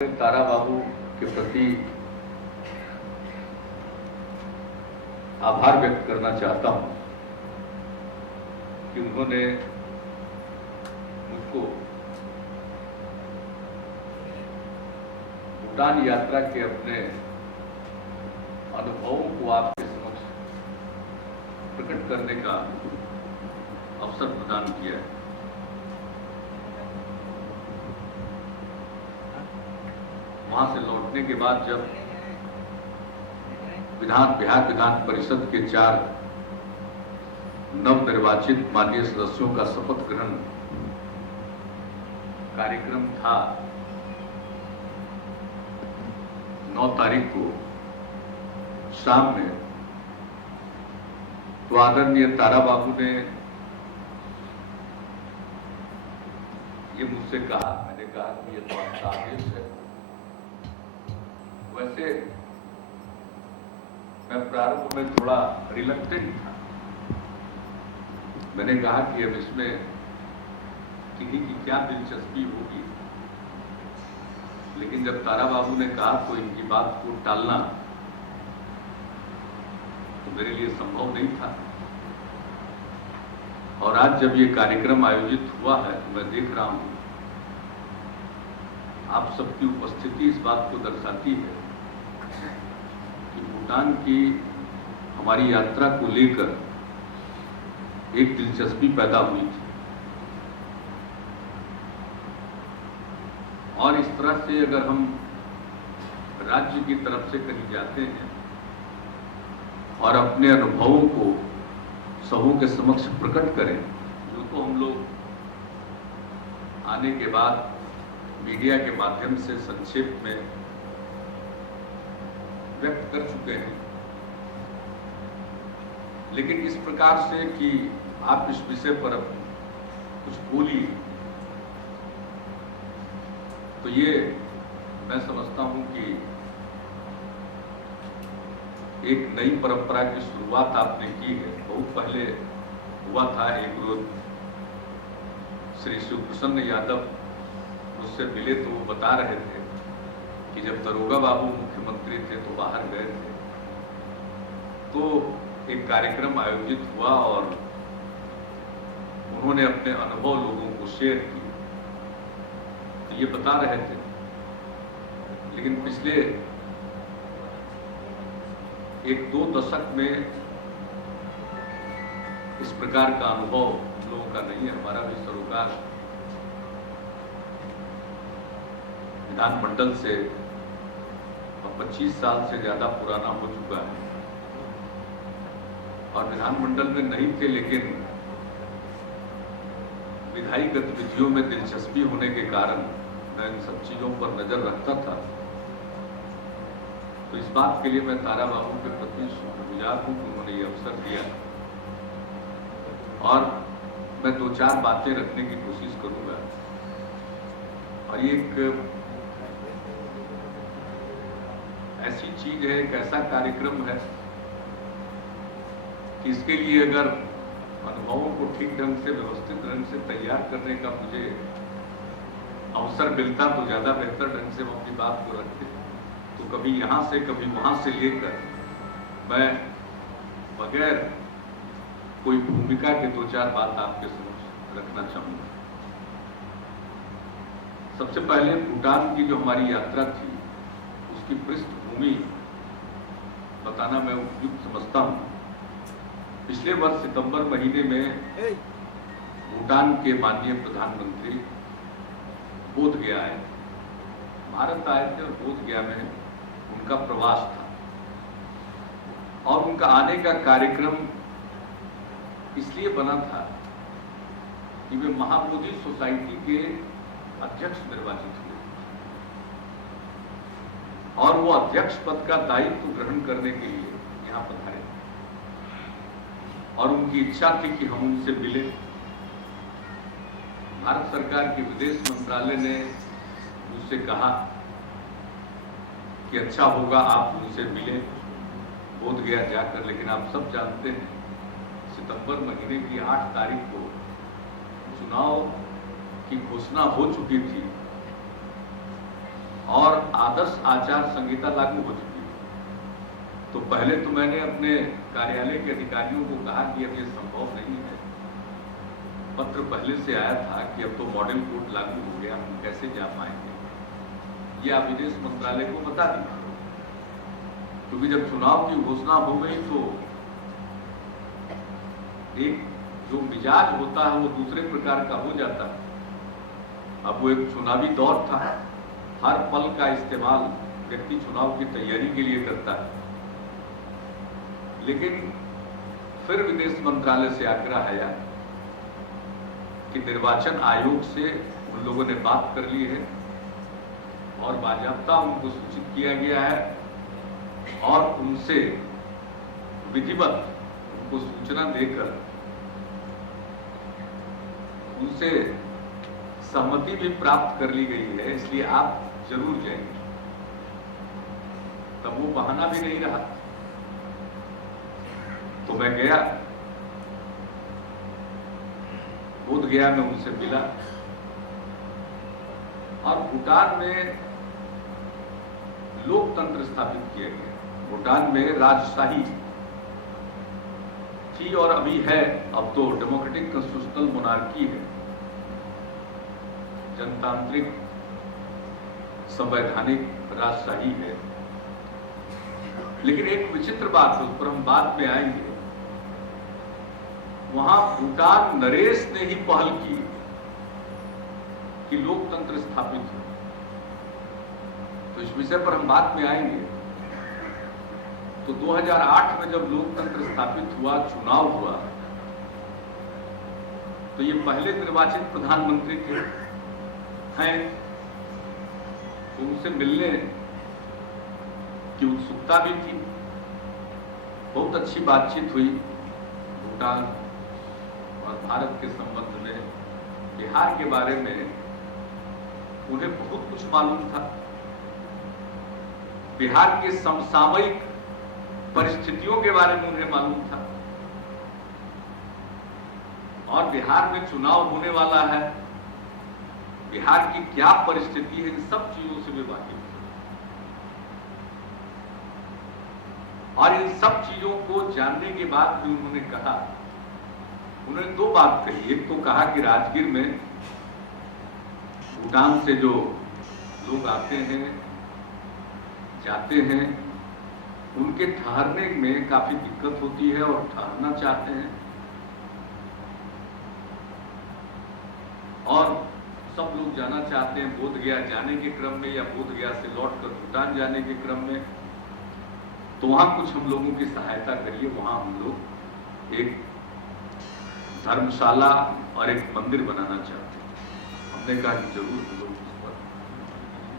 तारा बाबू के प्रति आभार व्यक्त करना चाहता हूं कि उन्होंने मुझको भूटान यात्रा के अपने अनुभवों को आपके समक्ष प्रकट करने का अवसर प्रदान किया है। वहां से लौटने के बाद जब बिहार विधान परिषद के 4 नवनिर्वाचित माननीय सदस्यों का शपथ ग्रहण कार्यक्रम था 9 तारीख को शाम में, तो आदरणीय तारा बाबू ने ये मुझसे कहा, मैंने कहा कि ये तो आपका आदेश है। वैसे मैं प्रारंभ में थोड़ा रिलक्टेंट था। मैंने कहा कि अब इसमें किन्हीं की क्या दिलचस्पी होगी, लेकिन जब तारा बाबू ने कहा तो इनकी बात को टालना तो मेरे लिए संभव नहीं था। और आज जब ये कार्यक्रम आयोजित हुआ है तो मैं देख रहा हूं आप सबकी उपस्थिति इस बात को दर्शाती है कि भूटान की हमारी यात्रा को लेकर एक दिलचस्पी पैदा हुई थी। और इस तरह से अगर हम राज्य की तरफ से कहीं जाते हैं और अपने अनुभवों को सबों के समक्ष प्रकट करें, जो तो हम लोग आने के बाद मीडिया के माध्यम से संक्षेप में व्यक्त कर चुके हैं, लेकिन इस प्रकार से कि आप इस विषय पर अब कुछ बोलिए, तो ये मैं समझता हूं कि एक नई परंपरा की शुरुआत आपने की है। बहुत पहले हुआ था, एक रोज श्री शिव प्रसन्न यादव मुझसे मिले तो वो बता रहे थे कि जब दरोगा बाबू मुख्यमंत्री थे तो बाहर गए थे, तो एक कार्यक्रम आयोजित हुआ और उन्होंने अपने अनुभव लोगों को शेयर किए, तो ये बता रहे थे। लेकिन पिछले 1-2 दशक में इस प्रकार का अनुभव हम लोगों का नहीं है। हमारा भी सरोकार विधानमंडल से 25 साल से ज्यादा पुराना हो चुका है और विधानमंडल में नहीं थे, लेकिन विधायी गतिविधियों में दिलचस्पी होने के कारण मैं इन सब चीजों पर नजर रखता था। तो इस बात के लिए मैं तारा बाबू के प्रति शुक्रगुजार हूं कि उन्होंने ये अवसर दिया। और मैं 2-4 बातें रखने की कोशिश करूंगा। और ये एक ऐसी चीज है, एक ऐसा कार्यक्रम है कि इसके लिए अगर अनुभवों को ठीक ढंग से, व्यवस्थित ढंग से तैयार करने का मुझे अवसर मिलता तो ज्यादा बेहतर ढंग से हम अपनी बात को रखते। तो कभी यहां से कभी वहां से लेकर मैं बगैर कोई भूमिका के 2-4 बात आपके समक्ष रखना चाहूंगा। सबसे पहले भूटान की जो हमारी यात्रा थी उसकी पृष्ठभूमि बताना मैं उपयुक्त समझता हूं। पिछले वर्ष सितंबर महीने में भूटान के माननीय प्रधानमंत्री बोधगया आए, भारत आए थे और बोधगया में उनका प्रवास था। और उनका आने का कार्यक्रम इसलिए बना था कि वे महाबोधि सोसाइटी के अध्यक्ष निर्वाचित हुए और वो अध्यक्ष पद का दायित्व ग्रहण करने के लिए यहां पधारे और उनकी इच्छा थी कि हम उनसे मिले। भारत सरकार के विदेश मंत्रालय ने मुझसे कहा कि अच्छा होगा आप उनसे मिलें बोधगया जाकर। लेकिन आप सब जानते हैं सितंबर महीने की 8 तारीख को चुनाव की घोषणा हो चुकी थी और आदर्श आचार संहिता लागू हो चुकी है। तो पहले तो मैंने अपने कार्यालय के अधिकारियों को कहा कि अब ये संभव नहीं है। पत्र पहले से आया था कि अब तो मॉडल कोड लागू हो गया, हम कैसे जा पाएंगे। ये आप विदेश मंत्रालय को बता दीजिए, क्योंकि जब चुनाव की घोषणा हो गई तो एक जो मिजाज होता है वो दूसरे प्रकार का हो जाता है। अब वो एक चुनावी दौर था, हर पल का इस्तेमाल व्यक्ति चुनाव की तैयारी के लिए करता है। लेकिन फिर विदेश मंत्रालय से आग्रह आया कि निर्वाचन आयोग से उन लोगों ने बात कर ली है और बाकायदा उनको सूचित किया गया है और उनसे विधिवत उनको सूचना देकर उनसे सहमति भी प्राप्त कर ली गई है, इसलिए आप जरूर जाएंगे। तब वो बहाना भी नहीं रहा, तो मैं गया, बोध गया में उनसे मिला। और भूटान में लोकतंत्र स्थापित किया गया। भूटान में राजशाही थी और अभी है, अब तो डेमोक्रेटिक कॉन्स्टिट्यूशनल मोनार्की है, जनतांत्रिक संवैधानिक राजशाही है। लेकिन एक विचित्र बात है, उस पर हम बाद में आएंगे। वहां भूटान नरेश ने ही पहल की कि लोकतंत्र स्थापित हो, तो इस विषय पर हम बाद में आएंगे। तो 2008 में जब लोकतंत्र स्थापित हुआ, चुनाव हुआ, तो ये पहले निर्वाचित प्रधानमंत्री थे हैं, तो उनसे मिलने की उत्सुकता भी थी। बहुत अच्छी बातचीत हुई। भूटान और भारत के संबंध में, बिहार के बारे में उन्हें बहुत कुछ मालूम था। बिहार के समसामयिक परिस्थितियों के बारे में उन्हें मालूम था और बिहार में चुनाव होने वाला है, बिहार की क्या परिस्थिति है, इन सब चीजों से भी वाकिफ थे। और इन सब चीजों को जानने के बाद भी उन्होंने कहा, उन्होंने दो बात कही। एक तो कहा कि राजगीर में भूटान से जो लोग आते हैं जाते हैं, उनके ठहरने में काफी दिक्कत होती है और ठहरना चाहते हैं, और सब लोग जाना चाहते हैं बोध गया जाने के क्रम में या बोध गया से लौटकर भूटान जाने के क्रम में। तो वहां कुछ हम लोगों की सहायता करिए। वहां हम लोग एक धर्मशाला और एक मंदिर बनाना चाहते हैं। हमने कहा कि जरूर हम लोग इस पर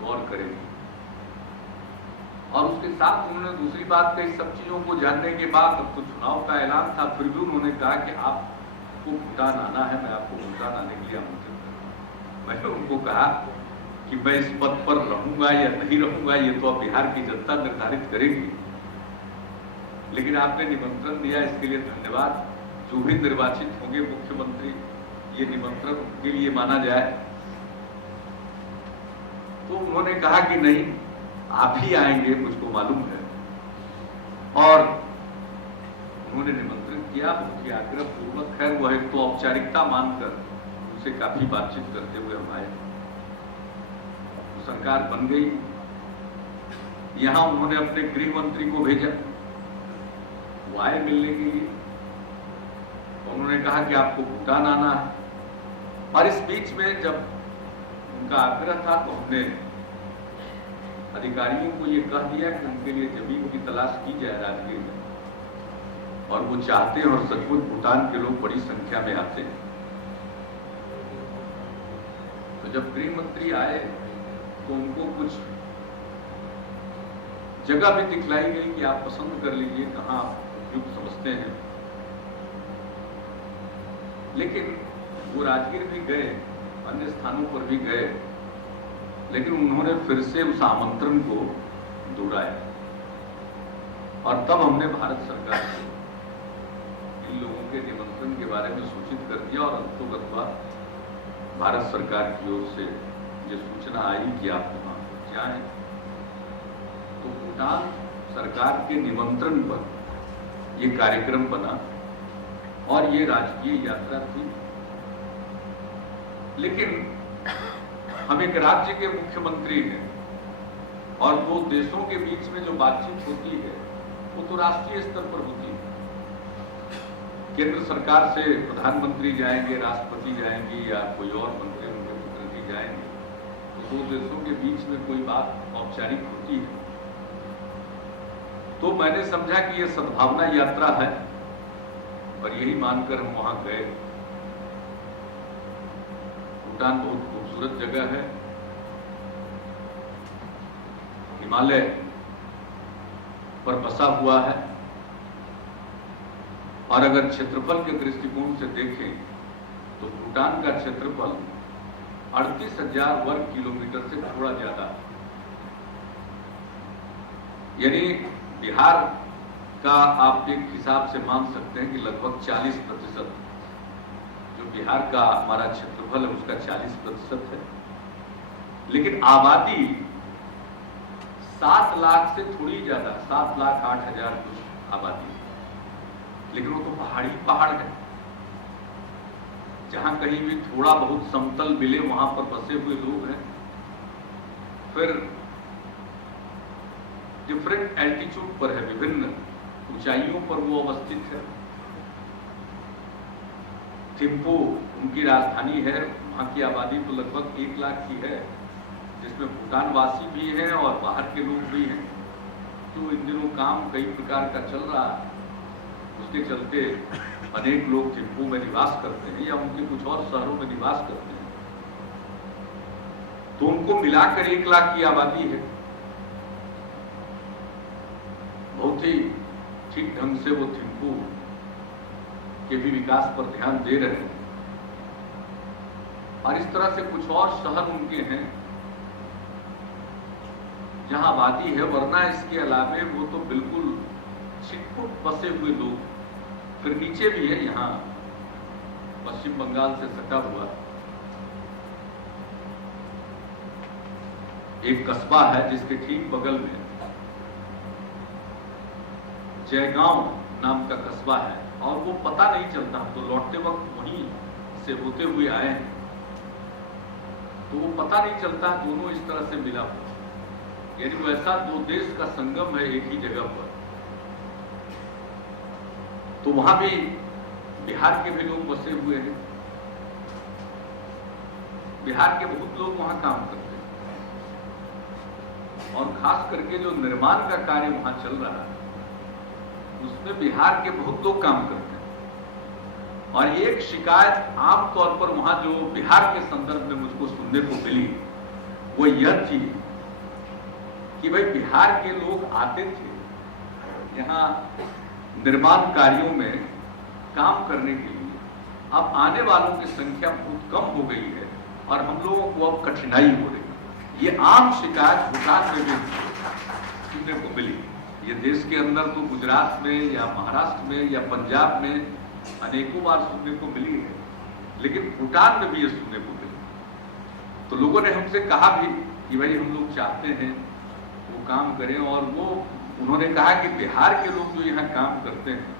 गौर करेंगे। और उसके साथ उन्होंने दूसरी बात कही, सब चीजों को जानने के बाद, अब तो चुनाव का ऐलान था, फिर भी उन्होंने कहा कि आपको भूटान आना है, मैं आपको भूटान आने के लिए आमंत्रित करूंगा। मैंने उनको कहा कि मैं इस पद पर रहूंगा या नहीं रहूंगा ये तो अब बिहार की जनता निर्धारित करेगी, लेकिन आपने निमंत्रण दिया, इसके लिए धन्यवाद। जो भी निर्वाचित होंगे मुख्यमंत्री, ये निमंत्रण उनके लिए माना जाए। तो उन्होंने कहा कि नहीं, आप ही आएंगे, मुझको मालूम है। और उन्होंने निमंत्रित किया, उनकी आग्रह पूर्वक। खैर वह एक तो औपचारिकता मानकर उनसे काफी बातचीत करते हुए हम आए। तो सरकार बन गई। यहां उन्होंने अपने गृह मंत्री को भेजा, वो आए मिलने के लिए। उन्होंने कहा कि आपको भूटान आना है। और इस बीच में जब उनका आग्रह था तो हमने अधिकारियों को ये कह दिया कि उनके लिए जमीन की तलाश की जाए राजगीर में, और वो चाहते हैं और सचमुच भूटान के लोग बड़ी संख्या में आते हैं। तो जब गृह मंत्री आए तो उनको कुछ जगह भी दिखलाई गई कि आप पसंद कर लीजिए कहां उपयुक्त समझते हैं। लेकिन वो राजगीर भी गए, अन्य स्थानों पर भी गए, लेकिन उन्होंने फिर से उस आमंत्रण को दोहराया। और तब हमने भारत सरकार को इन लोगों के निमंत्रण के बारे में सूचित कर दिया और अंतोगत भारत सरकार की ओर से ये सूचना आई कि आप वहां जाएं, तो भूटान सरकार के निमंत्रण पर ये कार्यक्रम बना और ये राजकीय यात्रा थी। लेकिन हम एक राज्य के मुख्यमंत्री हैं और दो देशों के बीच में जो बातचीत होती है वो तो राष्ट्रीय स्तर पर होती है। केंद्र सरकार से प्रधानमंत्री जाएंगे, राष्ट्रपति जाएंगी या कोई और मंत्री उनके प्रतिनिधि जाएंगे, तो दो देशों के बीच में कोई बात औपचारिक होती है। तो मैंने समझा कि ये सद्भावना यात्रा है और यही मानकर हम वहां गए। भूटान बहुत खूबसूरत जगह है, हिमालय पर बसा हुआ है और अगर क्षेत्रफल के दृष्टिकोण से देखें तो भूटान का क्षेत्रफल 38,000 वर्ग किलोमीटर से थोड़ा ज्यादा है। यानी बिहार का आप एक हिसाब से मान सकते हैं कि लगभग 40% जो बिहार का हमारा क्षेत्रफल है उसका 40% है। लेकिन आबादी 7 लाख से थोड़ी ज्यादा, 7,08,000 कुछ आबादी, लेकिन वो तो पहाड़ी पहाड़ है। जहां कहीं भी थोड़ा बहुत समतल मिले वहां पर बसे हुए लोग हैं। फिर डिफरेंट एल्टीट्यूड पर है, विभिन्न ऊंचाइयों पर वो अवस्थित है। थिम्पू उनकी राजधानी है, वहां की आबादी तो लगभग 1 लाख की है, जिसमें भूटान वासी भी हैं और बाहर के लोग भी हैं। तो इन दिनों काम कई प्रकार का चल रहा है, उसके चलते अनेक लोग थिम्पू में निवास करते हैं या उनके कुछ और शहरों में निवास करते हैं। तो उनको मिलाकर 1 लाख की आबादी है। बहुत ही ठीक ढंग से वो थिम्पू के भी विकास पर ध्यान दे रहे हैं और इस तरह से कुछ और शहर उनके हैं जहां आबादी है, वरना इसके अलावे वो तो बिल्कुल छिटपुट बसे हुए लोग। फिर नीचे भी है, यहाँ पश्चिम बंगाल से सटा हुआ एक कस्बा है जिसके ठीक बगल में जयगांव नाम का कस्बा है और वो पता नहीं चलता। हम तो लौटते वक्त वहीं से होते हुए आए हैं, तो वो पता नहीं चलता दोनों इस तरह से मिला हुआ। यानी वैसा दो देश का संगम है एक ही जगह पर। तो वहां भी बिहार के भी लोग बसे हुए हैं। बिहार के बहुत लोग वहां काम करते हैं और खास करके जो निर्माण का कार्य वहां चल रहा है उसमें बिहार के बहुत लोग काम करते हैं। और एक शिकायत आमतौर पर वहां जो बिहार के संदर्भ में मुझको सुनने को मिली वो यह थी कि भाई बिहार के लोग आते थे यहाँ निर्माण कार्यों में काम करने के लिए, अब आने वालों की संख्या बहुत कम हो गई है और हम लोगों को अब कठिनाई हो रही है। ये आम शिकायत भूटान में भी सुनने को मिली। ये देश के अंदर तो गुजरात में या महाराष्ट्र में या पंजाब में अनेकों बार सुनने को मिली है, लेकिन भूटान में भी ये सुनने को मिली। तो लोगों ने हमसे कहा भी कि भाई हम लोग चाहते हैं वो काम करें, और वो उन्होंने कहा कि बिहार के लोग जो यहाँ काम करते हैं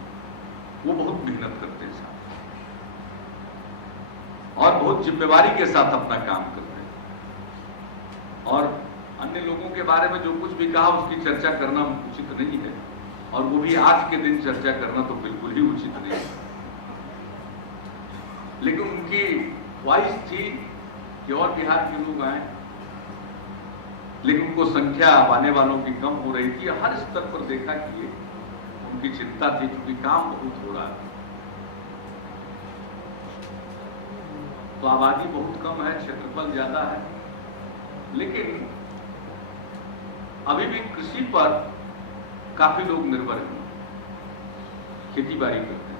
वो बहुत मेहनत करते हैं साथ और बहुत जिम्मेवारी के साथ अपना काम करते हैं। और अन्य लोगों के बारे में जो कुछ भी कहा उसकी चर्चा करना उचित नहीं है, और वो भी आज के दिन चर्चा करना तो बिल्कुल ही उचित नहीं है। लेकिन उनकी ख्वाहिश थी कि और बिहार के लोग आए, लेकिन उनको संख्या आने वालों की कम हो रही थी। हर स्तर पर देखा कि ये उनकी चिंता थी, क्योंकि काम बहुत हो रहा है। तो आबादी बहुत कम है, क्षेत्रफल ज्यादा है, लेकिन अभी भी कृषि पर काफी लोग निर्भर हैं, खेती बाड़ी करते हैं।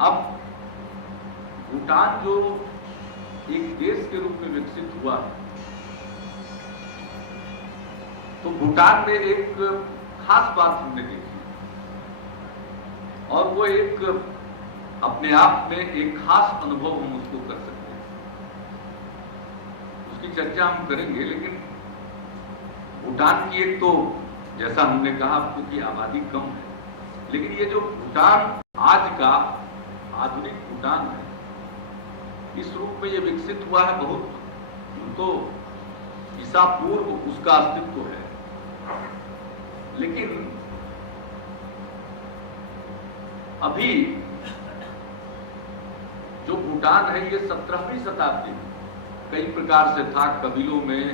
अब भूटान जो एक देश के रूप में विकसित हुआ, तो भूटान में एक खास बात हमने देखी, और वो एक अपने आप में एक खास अनुभव हम उसको कर सकते हैं। उसकी चर्चा हम करेंगे, लेकिन भूटान की एक तो जैसा हमने कहा आपको कि आबादी कम है, लेकिन ये जो भूटान आज का आधुनिक भूटान है, इस रूप में ये विकसित हुआ है, बहुत तो ईसा पूर्व उसका अस्तित्व है। लेकिन अभी जो भूटान है ये 17वीं शताब्दी में कई प्रकार से था, कबीलों में,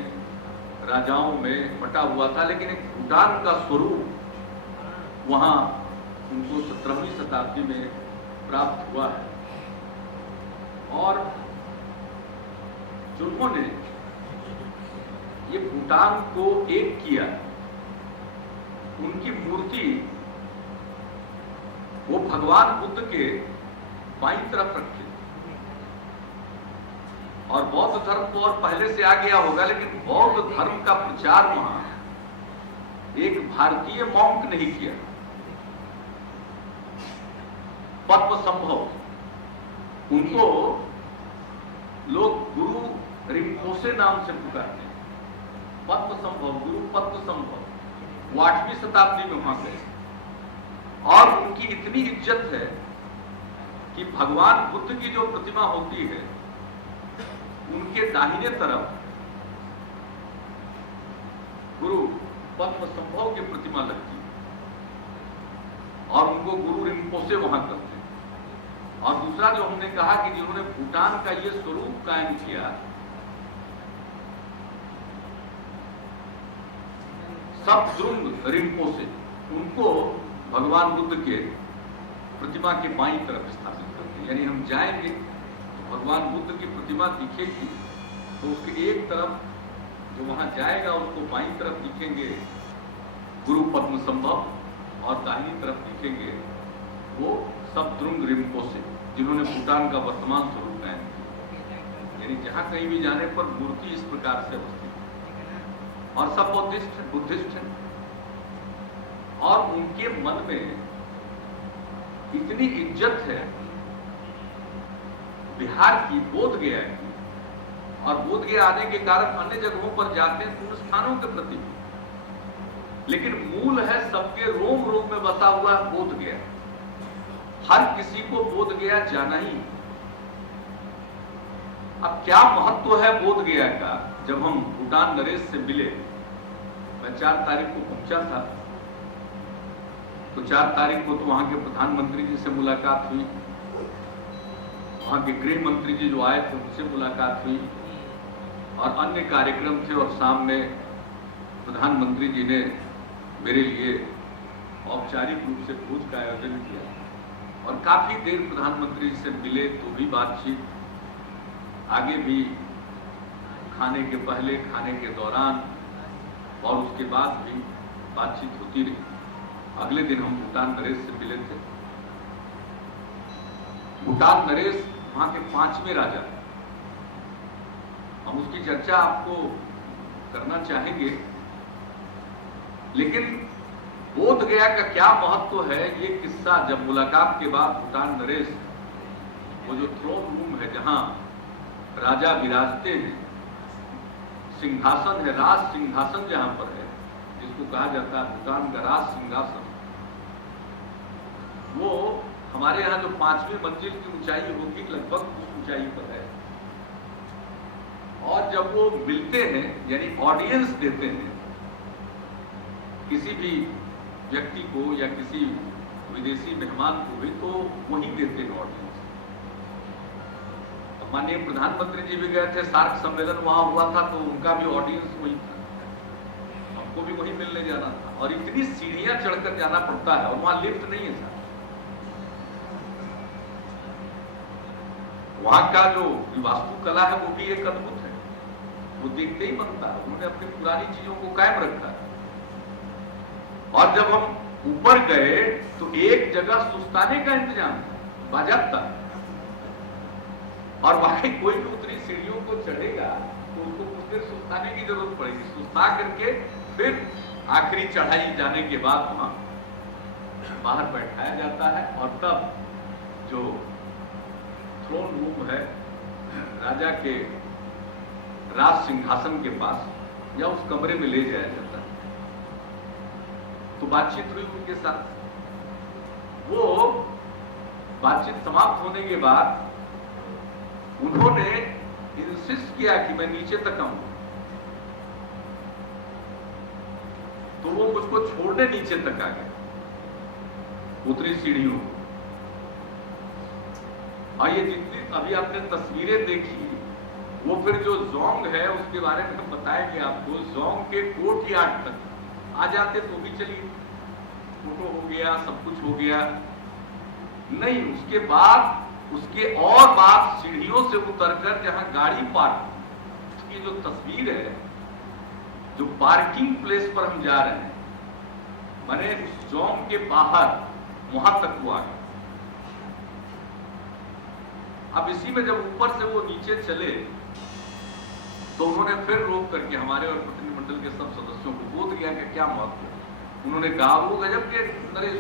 राजाओं में बटा हुआ था, लेकिन एक भूटान का स्वरूप वहां उनको 17वीं शताब्दी में प्राप्त हुआ है। और जिन्होंने ये भूटान को एक किया, उनकी मूर्ति वो भगवान बुद्ध के बाईं तरफ रखी। और बौद्ध धर्म तो और पहले से आ गया होगा, लेकिन बौद्ध धर्म का प्रचार वहां एक भारतीय मॉन्क नहीं किया। पद्मसंभव, उनको लोग गुरु रिम्पोसे नाम से पुकारते हैं। पद्मसंभव, गुरु पद्मसंभव, वो 8वीं शताब्दी में वहां गए। और उनकी इतनी इज्जत है कि भगवान बुद्ध की जो प्रतिमा होती है, उनके दाहिने तरफ गुरु पद्मसंभव की प्रतिमा लगती है और उनको गुरु रिम्पोसे वहां करते हैं। और दूसरा जो हमने कहा कि जिन्होंने भूटान का ये स्वरूप कायम किया, सबद्रुंग रिम्पोसे, उनको भगवान बुद्ध के प्रतिमा के बाईं तरफ स्थापित करते हैं। यानी हम जाएंगे तो भगवान बुद्ध की प्रतिमा दिखेगी, तो उसके एक तरफ जो वहां जाएगा उसको बाईं तरफ दिखेंगे गुरु पद्मसंभव, और दाहिनी तरफ दिखेंगे वो सबद्रुंग रिम्पोसे, जिन्होंने भूटान का वर्तमान स्वरूप कायम किया। यानी जहां कहीं भी जाने पर मूर्ति इस प्रकार से अवस्थित है। और सब बुद्धिस्ट हैं। और उनके मन में इतनी इज्जत है बिहार की, बोधगया की, और बोधगया आने के कारण अन्य जगहों पर जाते हैं उन स्थानों के प्रति, लेकिन मूल है सबके रोम रोम में बसा हुआ बोधगया। हर किसी को बोधगया जाना ही। अब क्या महत्व है बोधगया का? जब हम भूटान नरेश से मिले, मैं 4 तारीख को पहुंचा था, तो 4 तारीख को तो वहां के प्रधानमंत्री जी से मुलाकात हुई, वहां के गृह मंत्री जी जो आए थे उनसे मुलाकात हुई, और अन्य कार्यक्रम थे। और शाम में प्रधानमंत्री जी ने मेरे लिए औपचारिक रूप से भोज का आयोजन किया, और काफी देर प्रधानमंत्री जी से मिले, तो भी बातचीत आगे भी, खाने के पहले, खाने के दौरान और उसके बाद भी बातचीत होती रही। अगले दिन हम भूटान नरेश से मिले थे। भूटान नरेश वहां के 5वें राजा, हम उसकी चर्चा आपको करना चाहेंगे, लेकिन बोधगया का क्या महत्व है ये किस्सा। जब मुलाकात के बाद भूटान नरेश, वो जो थ्रोन रूम है जहां राजा विराजते हैं, सिंहासन है, राज सिंहासन जहां पर है, जिसको कहा जाता है भूटान का राज सिंहासन, वो हमारे यहाँ जो 5वीं मंजिल की ऊंचाई होगी लगभग उस ऊंचाई पर है। और जब वो मिलते हैं, यानी ऑडियंस देते हैं किसी भी व्यक्ति को या किसी विदेशी मेहमान को भी, तो वही देते हैं ऑडियंस। माननीय प्रधानमंत्री जी भी गए थे, सार्क सम्मेलन वहां हुआ था, तो उनका भी ऑडियंस वही था, हमको भी वही मिलने जाना था। और इतनी सीढ़ियां चढ़कर जाना पड़ता है, और वहां लिफ्ट नहीं है सर। वहां का जो वास्तुकला है वो भी एक अद्भुत है, वो देखते ही बनता है। उन्होंने अपनी पुरानी चीजों को कायम रखा है। और जब हम ऊपर गए तो एक जगह सुस्ताने का इंतजाम था, बाजाबता। और वाकई कोई भी उतनी सीढ़ियों को चढ़ेगा तो उसको कुछ देर सुस्ताने की जरूरत पड़ेगी। सुस्ता करके फिर आखिरी चढ़ाई जाने के बाद वहां बाहर बैठाया जाता है, और तब जो थ्रोन रूम है, राजा के राज सिंहासन के पास या उस कमरे में ले जाया जाता है। तो बातचीत हुई उनके साथ। वो बातचीत समाप्त होने के बाद उन्होंने इंसिस्ट किया कि मैं नीचे तक आऊं, तो वो मुझको छोड़ने नीचे तक आ गए, उतरी सीढ़ियों। और ये जितनी अभी आपने तस्वीरें देखी, वो फिर जो जोंग है उसके बारे में हम बताएंगे आपको। जोंग के कोर्टयार्ड तक आ जाते तो भी चलिए, फोटो हो गया, सब कुछ हो गया। नहीं, उसके बाद उसके और बाद सीढ़ियों से उतरकर जहां गाड़ी पार्क, उसकी जो तस्वीर है, जो पार्किंग प्लेस पर हम जा रहे हैं, माने उस जोंग के बाहर वहां तक वो आ गया। अब इसी में जब ऊपर से वो नीचे चले तो उन्होंने फिर रोक करके हमारे और प्रतिनिधिमंडल के सब सदस्यों को बोध किया कि क्या महत्व। उन्होंने कहा वो गजब के नरेश,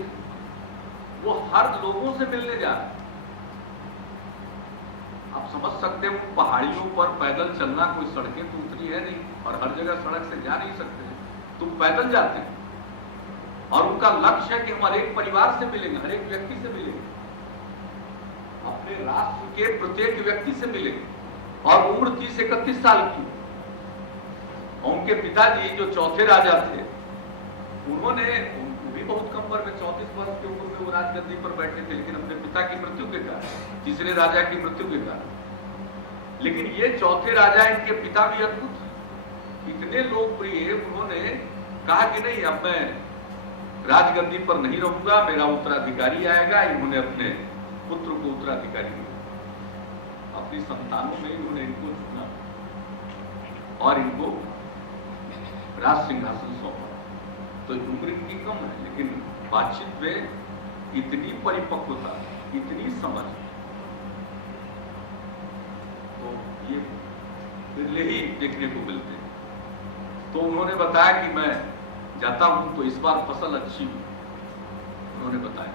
वो हर लोगों से मिलने जा रहे। आप समझ सकते हैं, पहाड़ियों पर पैदल चलना, कोई सड़कें तो उतनी है नहीं और हर जगह सड़क से जा नहीं सकते, तो पैदल जाते हैं। और उनका लक्ष्य है कि हम हर एक परिवार से मिलेंगे, हर एक व्यक्ति से मिलेंगे, अपने राष्ट्र के प्रत्येक व्यक्ति से मिलेंगे। और उम्र 30-31 साल की। और उनके पिताजी जो चौथे राजा थे, उन्होंने भी बहुत कम उम्र में 34 वर्ष की उम्र में वो राजगद्दी पर बैठे थे, लेकिन अपने पिता की मृत्यु के कारण, तीसरे राजा की मृत्यु के कारण। लेकिन ये चौथे राजा, इनके पिता भी अद्भुत, इतने लोकप्रिय, उन्होंने कहा कि नहीं, अब मैं राजगद्दी पर नहीं रहूंगा, मेरा उत्तराधिकारी आएगा। इन्होंने अपने पुत्र को उत्तराधिकारी दिया, अपनी संतानों में इन्होंने इनको चुना और इनको राज सिंहासन सौंपा। तो उम्र इनकी कम है, लेकिन बातचीत में इतनी परिपक्वता, इतनी समझ, तो ये बिरले ही देखने को मिलते हैं। तो उन्होंने बताया कि मैं जाता हूं तो इस बार फसल अच्छी हुई, उन्होंने बताया।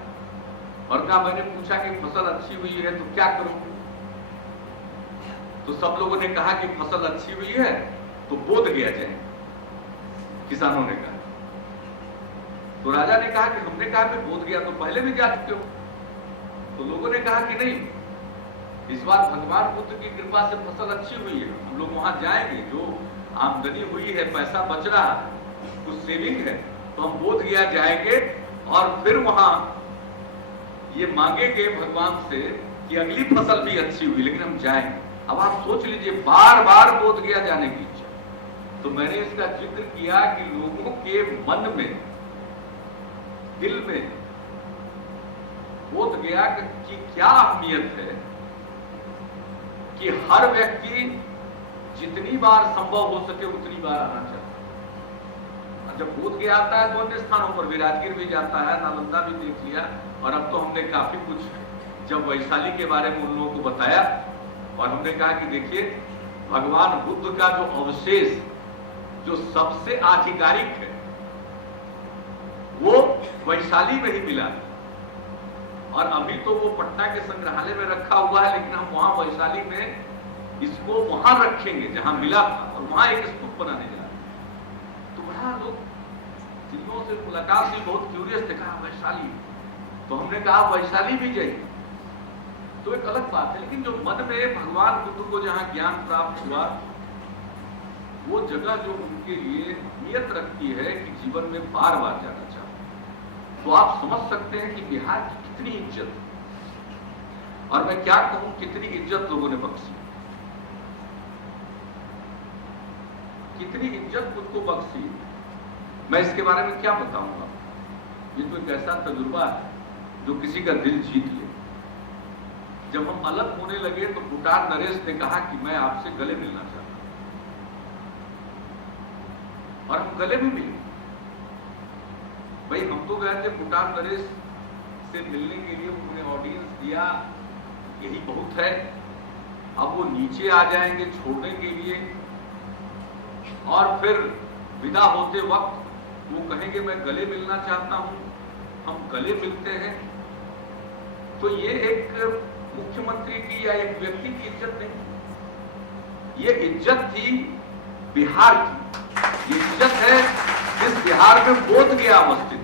और कहा, मैंने पूछा कि फसल अच्छी हुई है तो क्या करूं? तो सब लोगों ने कहा कि फसल अच्छी हुई है तो बोध गया जाए, किसानों ने कहा। तो राजा ने कहा कि हमने कहा कि बोध गया तो पहले भी जा चुके हो। तो लोगों ने कहा कि नहीं, इस बार भगवान बुद्ध की कृपा से फसल अच्छी हुई है, हम लोग वहां जाएंगे, जो आमदनी हुई है, पैसा बच रहा है, कुछ सेविंग है, तो हम बोध गया जाएंगे और फिर वहां ये मांगेंगे भगवान से कि अगली फसल भी अच्छी हुई, लेकिन हम जाएंगे। अब आप सोच लीजिए, बार बार बोध गया जाने की इच्छा। तो मैंने इसका जिक्र किया कि लोगों के मन में, दिल में बोध गया कि क्या अहमियत है कि हर व्यक्ति जितनी बार संभव हो सके उतनी बार आना चाहिए। जब बोध गया आता है तो अन्य स्थानों पर भी, राजगीर भी जाता है, नालंदा भी देख लिया। और अब तो हमने काफी कुछ जब वैशाली के बारे में उन लोगों को बताया, और हमने कहा कि देखिए, भगवान बुद्ध का जो अवशेष, जो सबसे आधिकारिक है, वो वैशाली में ही मिला। और अभी तो वो पटना के संग्रहालय में रखा हुआ है, लेकिन हम वहां वैशाली में इसको वहां रखेंगे जहां मिला था, और वहां एक स्तूप बनाने जा रहे हैं। तो बड़ा लोग जिलों से मुलाकात हुई, बहुत क्यूरियस थे, कहा वैशाली। तो हमने कहा वैशाली भी जाइए, तो एक अलग बात है। लेकिन जो मन में भगवान बुद्ध को जहां ज्ञान प्राप्त हुआ, वो जगह जो उनके लिए नियत रखती है कि जीवन में बार बार जाना चाहते, तो आप समझ सकते हैं कि बिहार की कितनी इज्जत, और मैं क्या कहूं, कितनी इज्जत लोगों ने बख्शी, कितनी इज्जत मुझको बख्शी। मैं इसके बारे में क्या बताऊंगा? ये तो एक ऐसा तजुर्बा है जो किसी का दिल जीत ले। जब हम अलग होने लगे तो भूटान नरेश ने कहा कि मैं आपसे गले मिलना चाहता हूं, और हम गले भी मिले। भाई, हम तो गए थे भूटान नरेश से मिलने के लिए, उन्होंने ऑडियंस दिया, यही बहुत है। अब वो नीचे आ जाएंगे छोड़ने के लिए, और फिर विदा होते वक्त वो कहेंगे मैं गले मिलना चाहता हूं, हम गले मिलते हैं। तो ये एक मुख्यमंत्री की या एक व्यक्ति की इज्जत नहीं, ये इज्जत थी बिहार की, ये इज्जत है जिस बिहार में बोध गया अवस्थित।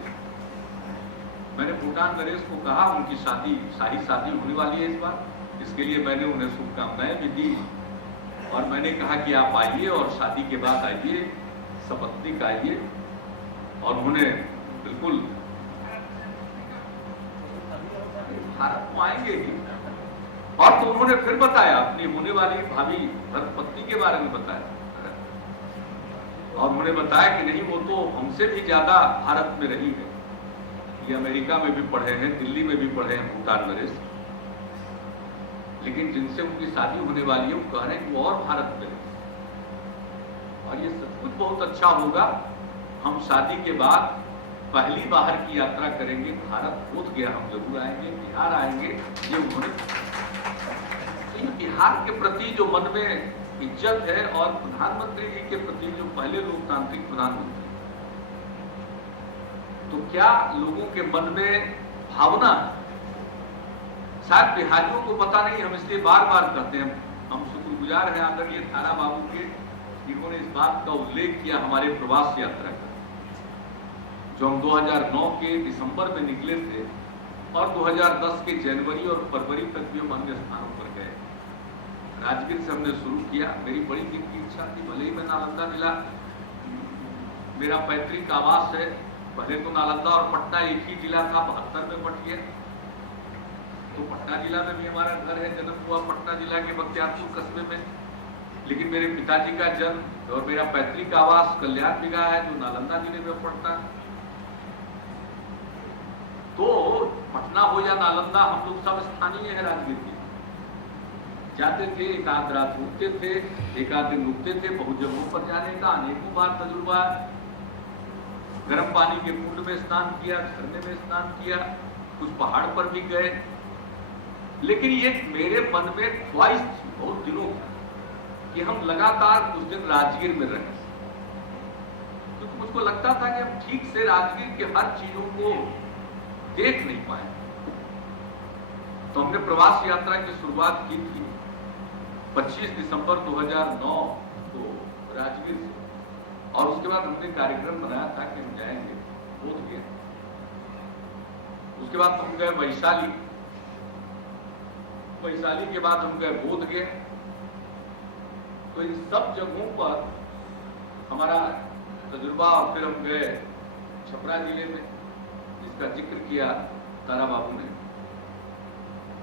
मैंने भूटान नरेश को कहा, उनकी शाही शादी होने वाली है इस बार, इसके लिए मैंने उन्हें शुभकामनाएं भी दी और मैंने कहा कि आप आइए और शादी के बाद आइए, सपत्नीक आइए, और उन्होंने बिल्कुल भारत को आएंगे ही। और तो उन्होंने फिर बताया अपनी होने वाली भाभी धर्मपत्नी के बारे में बताया, और उन्होंने बताया कि नहीं, वो तो हमसे भी ज्यादा भारत में रही है, ये अमेरिका में भी पढ़े हैं, दिल्ली में भी पढ़े हैं भूटान नरेश, लेकिन जिनसे उनकी शादी होने वाली है वो कह रहे हैं कि वो और भारत में रहे। और ये सचमुच बहुत अच्छा होगा। हम शादी के बाद पहली बाहर की यात्रा करेंगे, भारत बोध गया हम जरूर आएंगे, बिहार आएंगे। ये उन्होंने बिहार के प्रति जो मन में इज्जत है और प्रधानमंत्री जी के प्रति जो पहले लोकतांत्रिक प्रधानमंत्री, तो क्या लोगों के मन में भावना, शायद बिहारियों को पता नहीं, हम इसलिए बार बार कहते हैं, हम शुक्रगुजार हैं आदरणीय थाना बाबू के, जिन्होंने इस बात का उल्लेख किया हमारे प्रवास यात्रा का, जो हम 2009 के दिसंबर में निकले थे और 2010 के जनवरी और फरवरी तक भी हम अन्य स्थानों पर गए। राजगीर से हमने शुरू किया। मेरी बड़ी दिन की इच्छा थी, भले ही मैं नालंदा जिला मेरा पैतृक आवास है, पहले तो नालंदा और पटना एक ही जिला था, 72 में बट गया, तो पटना जिला में भी हमारा घर है, जन्म हुआ पटना जिला के बख्तियारपुर कस्बे में, लेकिन मेरे पिताजी का जन्म और मेरा पैतृक आवास कल्याण बिघा है जो नालंदा जिले में पड़ता है। तो पटना हो या नालंदा, हम लोग सब स्थानीय है राजगीर के, जाते थे, एक आध रात रुकते थे, एक आध दिन रुकते थे, बहुत जगहों पर जाने का अनेकों बार तजुर्बा। गर्म पानी के कुंड में स्नान किया, झरने में स्नान किया, कुछ पहाड़ पर भी गए, लेकिन ये मेरे मन में ख्वाहिश थी बहुत दिनों की कि हम लगातार कुछ दिन राजगीर में रहें, क्योंकि मुझको लगता था कि हम ठीक से राजगीर के हर चीजों को देख नहीं पाए। तो हमने प्रवास यात्रा की शुरुआत की थी 25 दिसंबर 2009 को राजगीर से, और उसके बाद हमने कार्यक्रम बनाया था कि हम जाएंगे बोध गया। उसके बाद हम गए वैशाली, वैशाली के बाद हम गए बोध गया। तो इन सब जगहों पर हमारा तजुर्बा, और फिर हम गए छपरा जिले में, जिसका जिक्र किया तारा बाबू ने,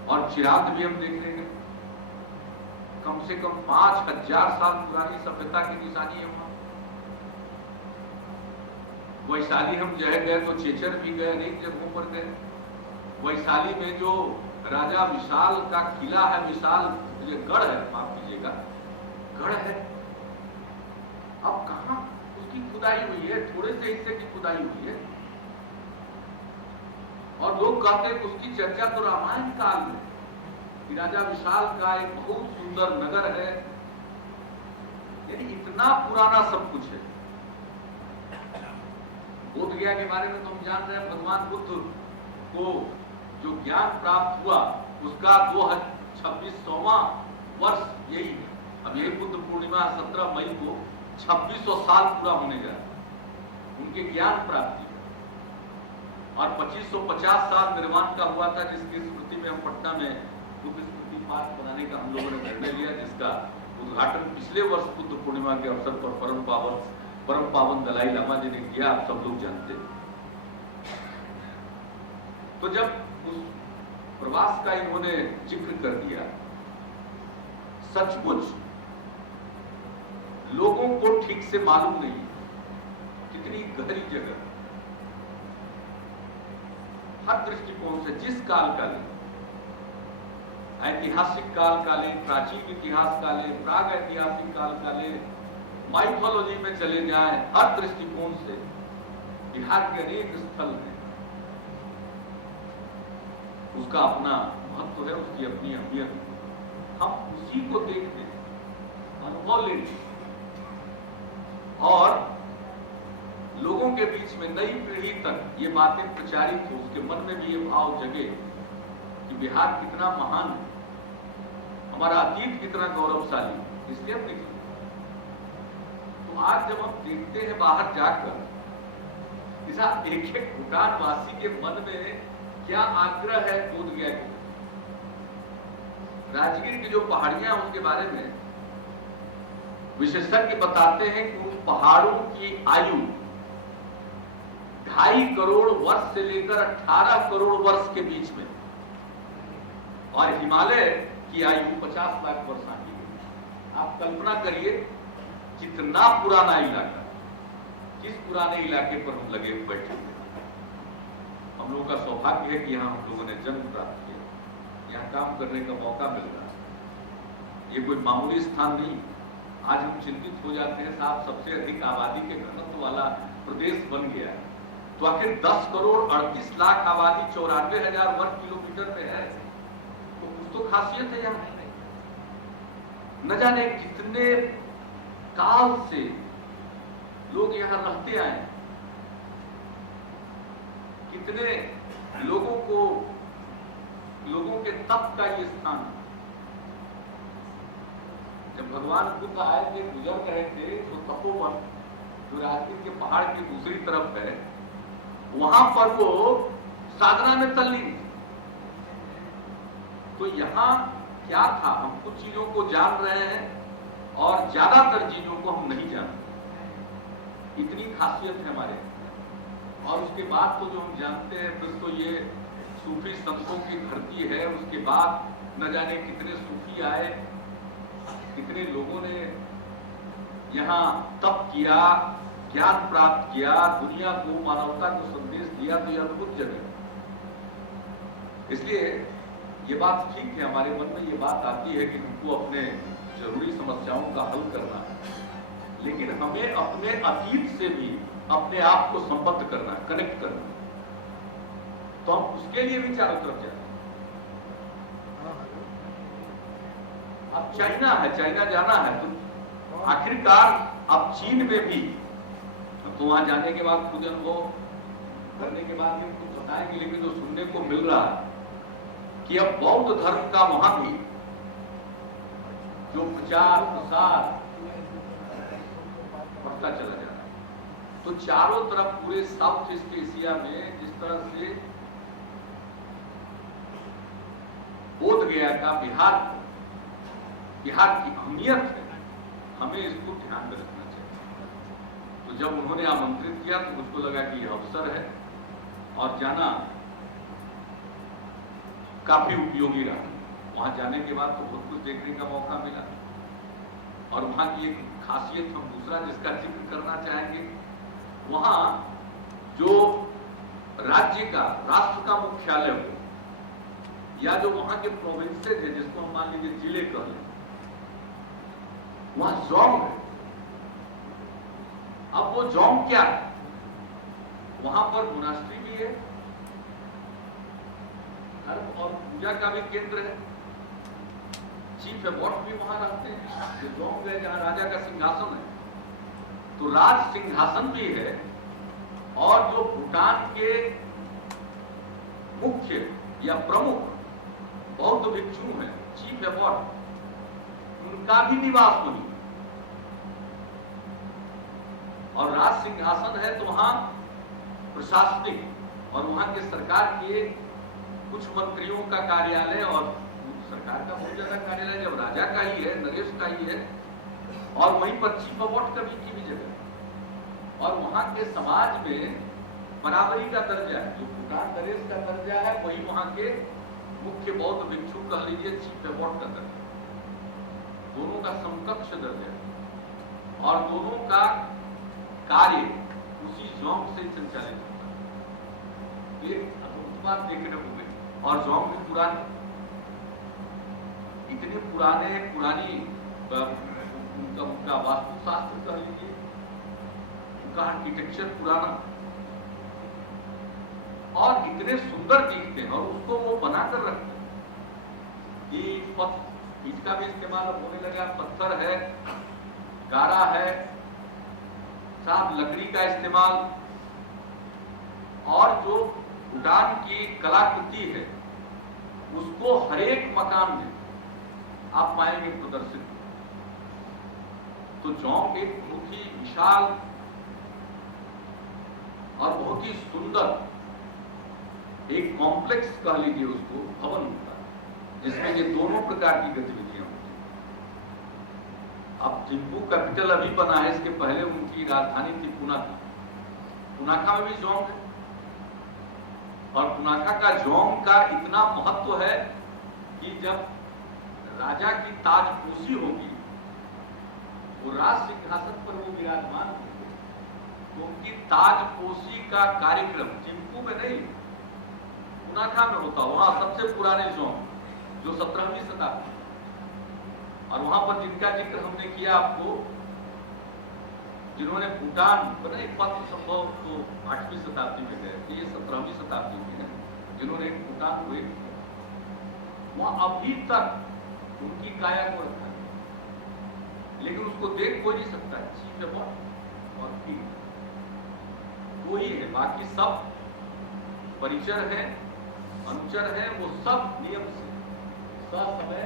और चिराग भी हम देख लेंगे। कम से कम 5000 साल पुरानी सभ्यता की निशानी है वहां। वैशाली हम जय गए तो चेचर भी गए, अनेक जगहों पर गए। वैशाली में जो राजा विशाल का किला है, विशाल गढ़ है, माफ कीजिएगा, गढ़ है, अब कहां उसकी खुदाई हुई है, थोड़े से हिस्से की खुदाई हुई है, और लोग कहते हैं उसकी चर्चा तो रामायण काल में कि राजा विशाल का एक बहुत सुंदर नगर है, यानी इतना पुराना सब कुछ है। बोध गया के बारे में तो हम जान रहे हैं, भगवान बुद्ध को जो ज्ञान प्राप्त हुआ उसका 26वां वर्ष यही है। अब यही बुद्ध पूर्णिमा 17 मई को 2600 साल पूरा होने जा रहा उनके ज्ञान प्राप्ति, और 2550 साल निर्माण का हुआ था, जिसकी स्मृति में हम पटना में बुद्ध स्मृति पार्क बनाने का हम लोगों ने निर्णय लिया, जिसका उद्घाटन पिछले वर्ष बुद्ध पूर्णिमा के अवसर पर परम पावन दलाई लामा जी ने किया, आप सब लोग जानते हैं। तो जब उस प्रवास का इन्होंने जिक्र कर दिया, सचमुच लोगों को ठीक से मालूम नहीं कितनी गहरी जगह, हर दृष्टिकोण से, जिस काल का ले, ऐतिहासिक काल का ले, प्राचीन इतिहास का ले, प्राग ऐतिहासिक काल का ले, माइथोलॉजी में चले जाएं, हर दृष्टिकोण से बिहार के अनेक स्थल हैं। उसका अपना महत्व है, उसकी अपनी अहमियत है। हम उसी को देखते हैं, अनुभव लेते और लोगों के बीच में नई पीढ़ी तक ये बातें प्रचारित हो, उसके मन में भी ये भाव जगे कि बिहार कितना महान है, हमारा अतीत कितना गौरवशाली है। इसलिए हम निकले। तो आज जब हम देखते हैं बाहर जाकर, ऐसा एक एक भूटान वासी के मन में क्या आग्रह है बोध गया कि राजगीर की जो पहाड़ियां उनके बारे में विशेषज्ञ बताते हैं कि उन पहाड़ों की आयु 2.5 करोड़ वर्ष से लेकर 18 करोड़ वर्ष के बीच में, और हिमालय की आयु 50 लाख वर्ष आगे है। आप कल्पना करिए कितना पुराना इलाका, किस पुराने इलाके पर हम लगे बैठे हुए। हम लोगों का सौभाग्य है कि यहाँ हम लोगों ने जन्म प्राप्त किया, यहाँ काम करने का मौका मिल रहा है। ये कोई मामूली स्थान नहीं। आज हम चिंतित हो जाते हैं, साहब सबसे अधिक आबादी के घनत्व वाला प्रदेश बन गया है, तो आखिर 10 करोड़ 38 लाख आबादी 94,000 वर्ग किलोमीटर में है, तो कुछ तो खासियत है यहाँ। न जाने कितने काल से लोग यहाँ रहते आए, कितने लोगों के तप का ये स्थान। जब भगवान बुद्ध आए थे, गुजर रहे थे, तो तपोवन जो राजगीर के पहाड़ की दूसरी तरफ है, वहां पर वो साधना में तल्लीन थे। तो यहाँ क्या था, हम कुछ चीजों को जान रहे हैं और ज्यादातर चीजों को हम नहीं जानते। इतनी खासियत है हमारे। और उसके बाद तो जो हम जानते हैं, फिर तो ये सूफी संतों की धरती है। उसके बाद न जाने कितने सूफी आए, कितने लोगों ने यहाँ तप किया, ज्ञान प्राप्त किया, दुनिया को, मानवता को संदेश दिया। तो यह अद्भुत जगह। इसलिए ये बात ठीक है, हमारे मन में ये बात आती है कि हमको अपने जरूरी समस्याओं का हल करना है, लेकिन हमें अपने अतीत से भी अपने आप को संबद्ध करना है, कनेक्ट करना है। तो हम उसके लिए भी चारों तरफ जाते हैं। अब चाइना है, चाइना जाना है, तो आखिरकार अब चीन में भी, तो वहां जाने के बाद खुद अनुभव करने के बाद ही कुछ बताएंगे, लेकिन जो सुनने को मिल रहा है कि अब बौद्ध धर्म का वहां भी जो प्रचार प्रसार बढ़ता चला जा रहा है। तो चारों तरफ पूरे साउथ ईस्ट एशिया में जिस तरह से बोध गया का बिहार की अहमियत है, हमें इसको ध्यान में रखना चाहिए। तो जब उन्होंने आमंत्रित किया तो मुझको लगा कि यह अवसर है और जाना काफी उपयोगी रहा। वहां जाने के बाद तो बहुत कुछ देखने का मौका मिला। और वहां की एक खासियत हम दूसरा जिसका जिक्र करना चाहेंगे, वहां जो राज्य का, राष्ट्र का मुख्यालय हो या जो वहां के प्रोविंसेस है, जिसको हम मान लीजिए जिले कह लें, वहां जोंग है। अब वो जोंग क्या है, वहां पर मोनास्ट्री भी है, धर्म और पूजा का भी केंद्र है। चीफ एबॉट भी वहां रहते हैं, जो जोंग है जहां राजा का सिंहासन है। तो राज सिंहासन भी है, और जो भूटान के मुख्य या प्रमुख बौद्ध भिक्षु हैं, चीफ एबॉट, उनका भी निवास वही। और राज सिंहासन है तो वहां प्रशासनिक और वहां के सरकार के कुछ मंत्रियों का कार्यालय, और सरकार का बहुत ज्यादा कार्यालय जब राजा का ही है, नरेश का ही है, और वहीं पर चीफ एबॉट की भी जगह। और वहां के समाज में बराबरी का दर्जा है, जो भूटान नरेश का दर्जा है, वही वहां के मुख्य बौद्ध भिक्षु कह लीजिए चीफ एबॉट का दर्जा, दोनों का समकक्ष दर्जा है। और दोनों का कार्य उसी जोंग से संचालित होता है। एक अद्भुत बात देखने को मिली। और जोंग भी पुराने, इतने पुरानी उनका वास्तुशास्त्र कह लीजिए, उनका आर्किटेक्चर पुराना, और इतने सुंदर दिखते हैं, और उसको वो बनाकर रखते हैं। ईंट का भी इस्तेमाल अब होने लगा, पत्थर है, गारा है, साहब लकड़ी का इस्तेमाल। और जो भूटान की कलाकृति है, उसको हर एक मकान में आप पाएंगे प्रदर्शित। तो जोंग एक बहुत ही विशाल और बहुत ही सुंदर एक कॉम्प्लेक्स कह लीजिए उसको भवन होता है, जिसमें ये दोनों प्रकार की गतिविधियां होती हैं। अब थिम्पू कैपिटल अभी बना है, इसके पहले उनकी राजधानी थी पुनाखा। पुनाखा में भी जोंग है, और पुनाखा का जोंग का इतना महत्व है कि जब राजा की ताजपोशी होगी, वो राज सिंहासन पर वो विराजमान होंगे, तो उनकी ताजपोशी का कार्यक्रम थिम्पू में नहीं, पुनाखा में होता। वहां सबसे पुराने जोंग जो 17वीं शताब्दी, और वहां पर जिनका जिक्र हमने किया आपको, जिन्होंने भूटान पर एक पत्र संभव तो 8वीं शताब्दी में गए थे, ये 17वीं शताब्दी में है, जिन्होंने भूटान को एक किया, वहां अभी तक उनकी काया को रखा है, लेकिन उसको देख कोई नहीं सकता। चीफ है और वो ही है, बाकी सब परिचर है, अनुचर है, वो सब नियम से समय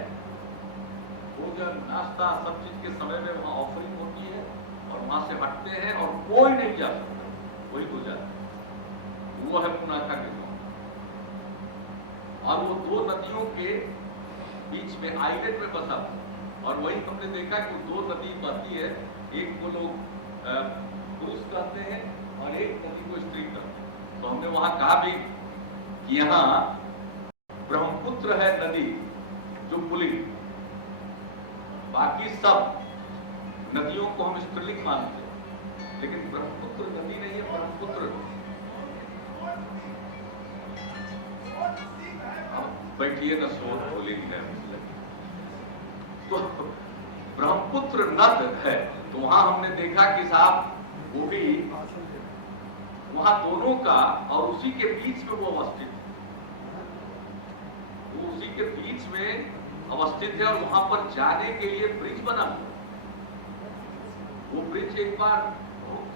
भोजन नाश्ता सब चीज के समय में वहां ऑफरिंग होती है, और वहां से हटते हैं और कोई नहीं जा सकता, वही हो जाता है। वो है पुनाखा के जोंग, और वो दो नदियों के बीच में आइलैंड में बसा, और वही हमने देखा कि दो नदी बहती है, एक को लोग पुरुष कहते हैं और एक नदी को स्त्री कहते हैं। तो हमने वहां कहा भी कि यहाँ ब्रह्मपुत्र है नदी जो पुलिंग, बाकी सब नदियों को हम स्त्रीलिंग मानते हैं, लेकिन ब्रह्मपुत्र नदी नहीं है, ब्रह्मपुत्र बैठिए न सोच पुलिंग है, तो ब्रह्मपुत्र नद है। तो वहां हमने देखा कि साहब वो भी वहां दोनों का, और उसी के बीच में वो अवस्थित है, वो उसी के बीच में अवस्थित है, और वहां पर जाने के लिए ब्रिज बना हुआ। वो ब्रिज एक बार बहुत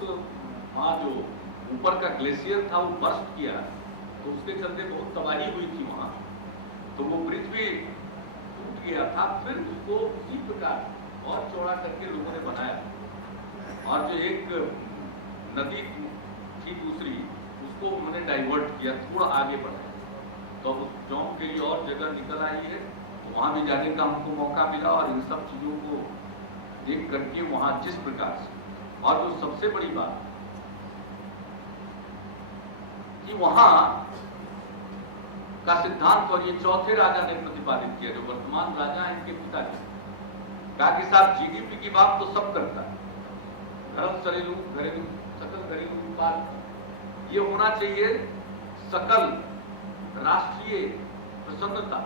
वहां जो ऊपर का ग्लेशियर था वो बर्स्ट किया, तो उसके चलते बहुत तबाही हुई थी वहां, तो वो ब्रिज भी टूट गया था। फिर उसको उसी प्रकार और चौड़ा करके लोगों ने बनाया, और जो एक नदी थी दूसरी, उसको उन्होंने डाइवर्ट किया, थोड़ा आगे बढ़ाया, तो उस जोंग के लिए और जगह निकल आई है। तो वहां भी जाने का हमको मौका मिला, और इन सब चीजों को देख करके वहां जिस प्रकार से, और जो सबसे बड़ी बात कि वहां का सिद्धांत, और ये चौथे राजा ने प्रतिपादित किया, जो वर्तमान राजा है इनके पिताजी, कहा कि साहब जीडीपी की बात तो सब करता है, घरेलू सकल घरेलू उत्पाद ये होना चाहिए, सकल राष्ट्रीय प्रसन्नता,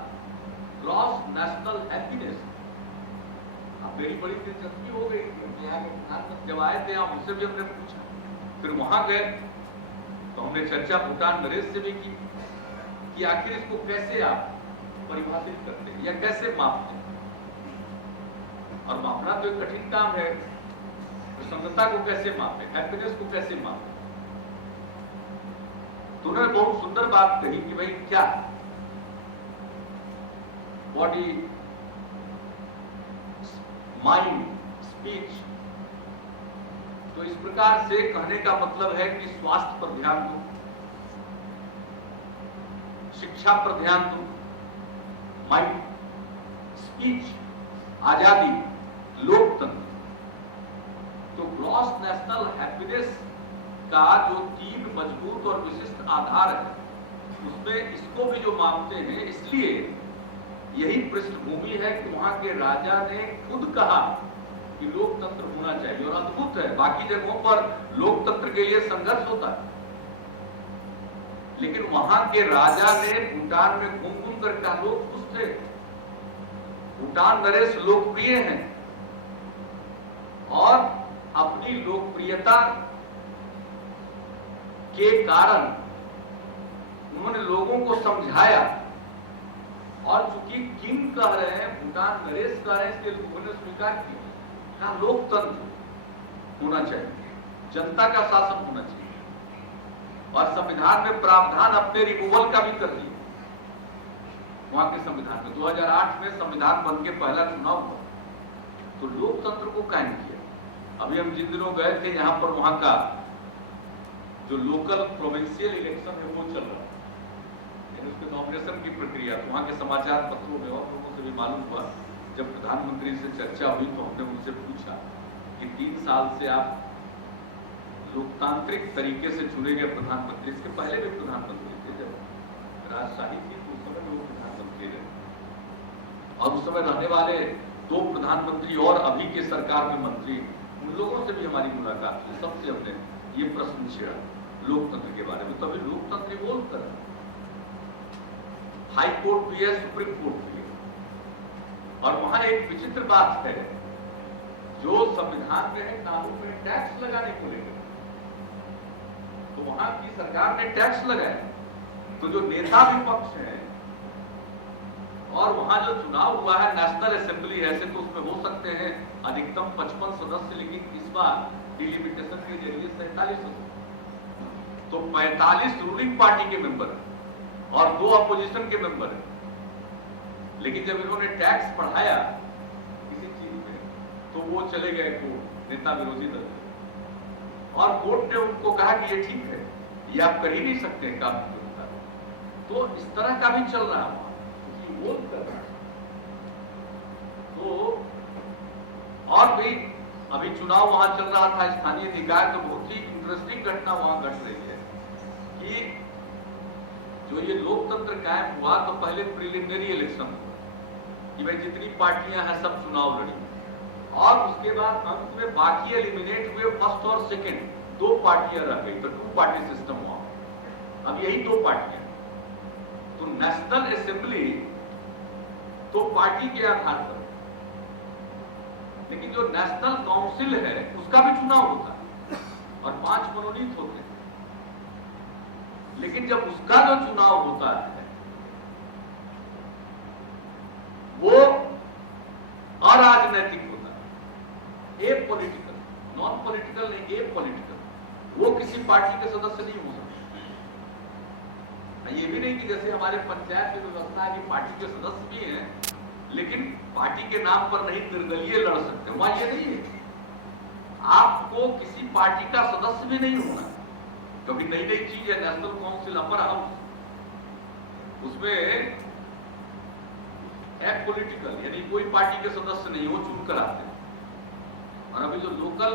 ग्रॉस नेशनल हैप्पीनेस। अब मेरी बड़ी दिलचस्पी हो गई, यहाँ के प्रधानमंत्री जब आए थे, उनसे भी हमने पूछा, फिर वहां गए तो हमने चर्चा भूटान नरेश से भी की कि आखिर इसको कैसे आप परिभाषित करते हैं या कैसे मापते हैं, और मापना तो एक कठिन काम है। प्रसन्नता को कैसे मापे, हैप्पीनेस को कैसे मापे? तो उन्होंने बहुत सुंदर बात कही कि भाई क्या बॉडी, माइंड, स्पीच, तो इस प्रकार से कहने का मतलब है कि स्वास्थ्य पर ध्यान दो, शिक्षा पर ध्यान दो, माइंड, स्पीच, आजादी, लोकतंत्र। तो ग्रॉस नेशनल हैप्पीनेस का जो तीन मजबूत और विशिष्ट आधार है, उसमें इसको भी जो मानते हैं, इसलिए यही पृष्ठभूमि है कि वहां के राजा ने खुद कहा कि लोकतंत्र होना चाहिए, और अद्भुत है, बाकी जगहों पर लोकतंत्र के लिए संघर्ष होता है, लेकिन वहां के राजा ने भूटान में घूम घूम कर कहा, लोग खुश थे, भूटान नरेश लोकप्रिय हैं, और अपनी लोकप्रियता के कारण उन्होंने लोगों को समझाया, और चूंकि किंग कह रहे हैं, भूटान नरेश कह रहे हैं, इसलिए लोगों ने स्वीकार किया, लोकतंत्र होना चाहिए, जनता का शासन होना चाहिए, और संविधान में प्रावधान अपने रिमूवल का भी कर दिया। वहां के संविधान में 2008 में संविधान बन के पहला चुनाव हुआ, तो लोकतंत्र को कायम किया, अभी हम जिन दिनों गए थे यहाँ पर, वहां का जो लोकल प्रोविंशियल इलेक्शन है वो चल रहा है, यानी उसके नॉमिनेशन की प्रक्रिया। तो वहां के समाचार पत्रों में और लोगों से भी मालूम हुआ, जब प्रधानमंत्री से चर्चा हुई तो हमने उनसे पूछा कि 3 साल से आप लोकतांत्रिक तरीके से चुने गए प्रधानमंत्री, इसके पहले भी प्रधानमंत्री थे, जब राजशाही थी तो उस समय भी वो प्रधानमंत्री रहे, और उस समय रहने वाले 2 प्रधानमंत्री और अभी के सरकार में मंत्री, उन लोगों से भी हमारी मुलाकात हुई। सबसे हमने ये प्रश्न छेड़ा लोकतंत्र के बारे में। तभी लोकतंत्र इवॉल्व कर रहा है, हाई कोर्ट भी है, सुप्रीम कोर्ट भी है, और वहां एक विचित्र बात है, जो संविधान में है, कानून में टैक्स लगाने को लेकर, तो वहां की सरकार ने टैक्स लगाया, तो जो नेता विपक्ष है, और वहां जो चुनाव हुआ है नेशनल असेंबली, ऐसे तो उसमें हो सकते हैं अधिकतम 55 सदस्य, लेकिन इस बार डिलिमिटेशन के जरिए 47 सदस्य, तो 45 रूलिंग पार्टी के मेंबर और 2 अपोजिशन के मेंबर है। लेकिन जब इन्होंने टैक्स बढ़ाया किसी चीज में, तो वो चले गए कोर्ट, नेता विरोधी दल, और कोर्ट ने उनको कहा कि ये ठीक है, ये आप कर ही नहीं सकते हैं कानून के मुताबिक। तो इस तरह का भी चल रहा है, वो कर रहा है। तो और भी अभी चुनाव वहां चल रहा था स्थानीय निकाय, तो बहुत ही इंटरेस्टिंग घटना वहां घट रही है कि जो ये लोकतंत्र कायम हुआ, तो पहले प्रिलिमिनरी इलेक्शन हुआ कि भाई जितनी पार्टियां हैं सब चुनाव लड़ी, और उसके बाद अंत में बाकी एलिमिनेट हुए, फर्स्ट और सेकंड 2 पार्टियां रह गई, तो 2 पार्टी सिस्टम हुआ। अब यही 2 पार्टियां, तो नेशनल असेंबली तो पार्टी के आधार पर, लेकिन जो नेशनल काउंसिल है उसका भी चुनाव होता है और 5 मनोनीत होते हैं। लेकिन जब उसका जो चुनाव होता है वो अराजनैतिक होता है, ए पॉलिटिकल, नॉन पॉलिटिकल नहीं, ए पॉलिटिकल, वो किसी पार्टी के सदस्य नहीं हो सकते। ये भी नहीं कि जैसे हमारे पंचायत की व्यवस्था है कि पार्टी के सदस्य भी हैं, लेकिन पार्टी के नाम पर नहीं निर्दलीय लड़ सकते, वहां ये नहीं है। आपको किसी पार्टी का सदस्य भी नहीं होना, क्योंकि नई नई चीज है नेशनल काउंसिल, अपर हाउस, उसमें एपॉलिटिकल, यानी कोई पार्टी के सदस्य नहीं, वो चुनकर आते हैं। और अभी जो लोकल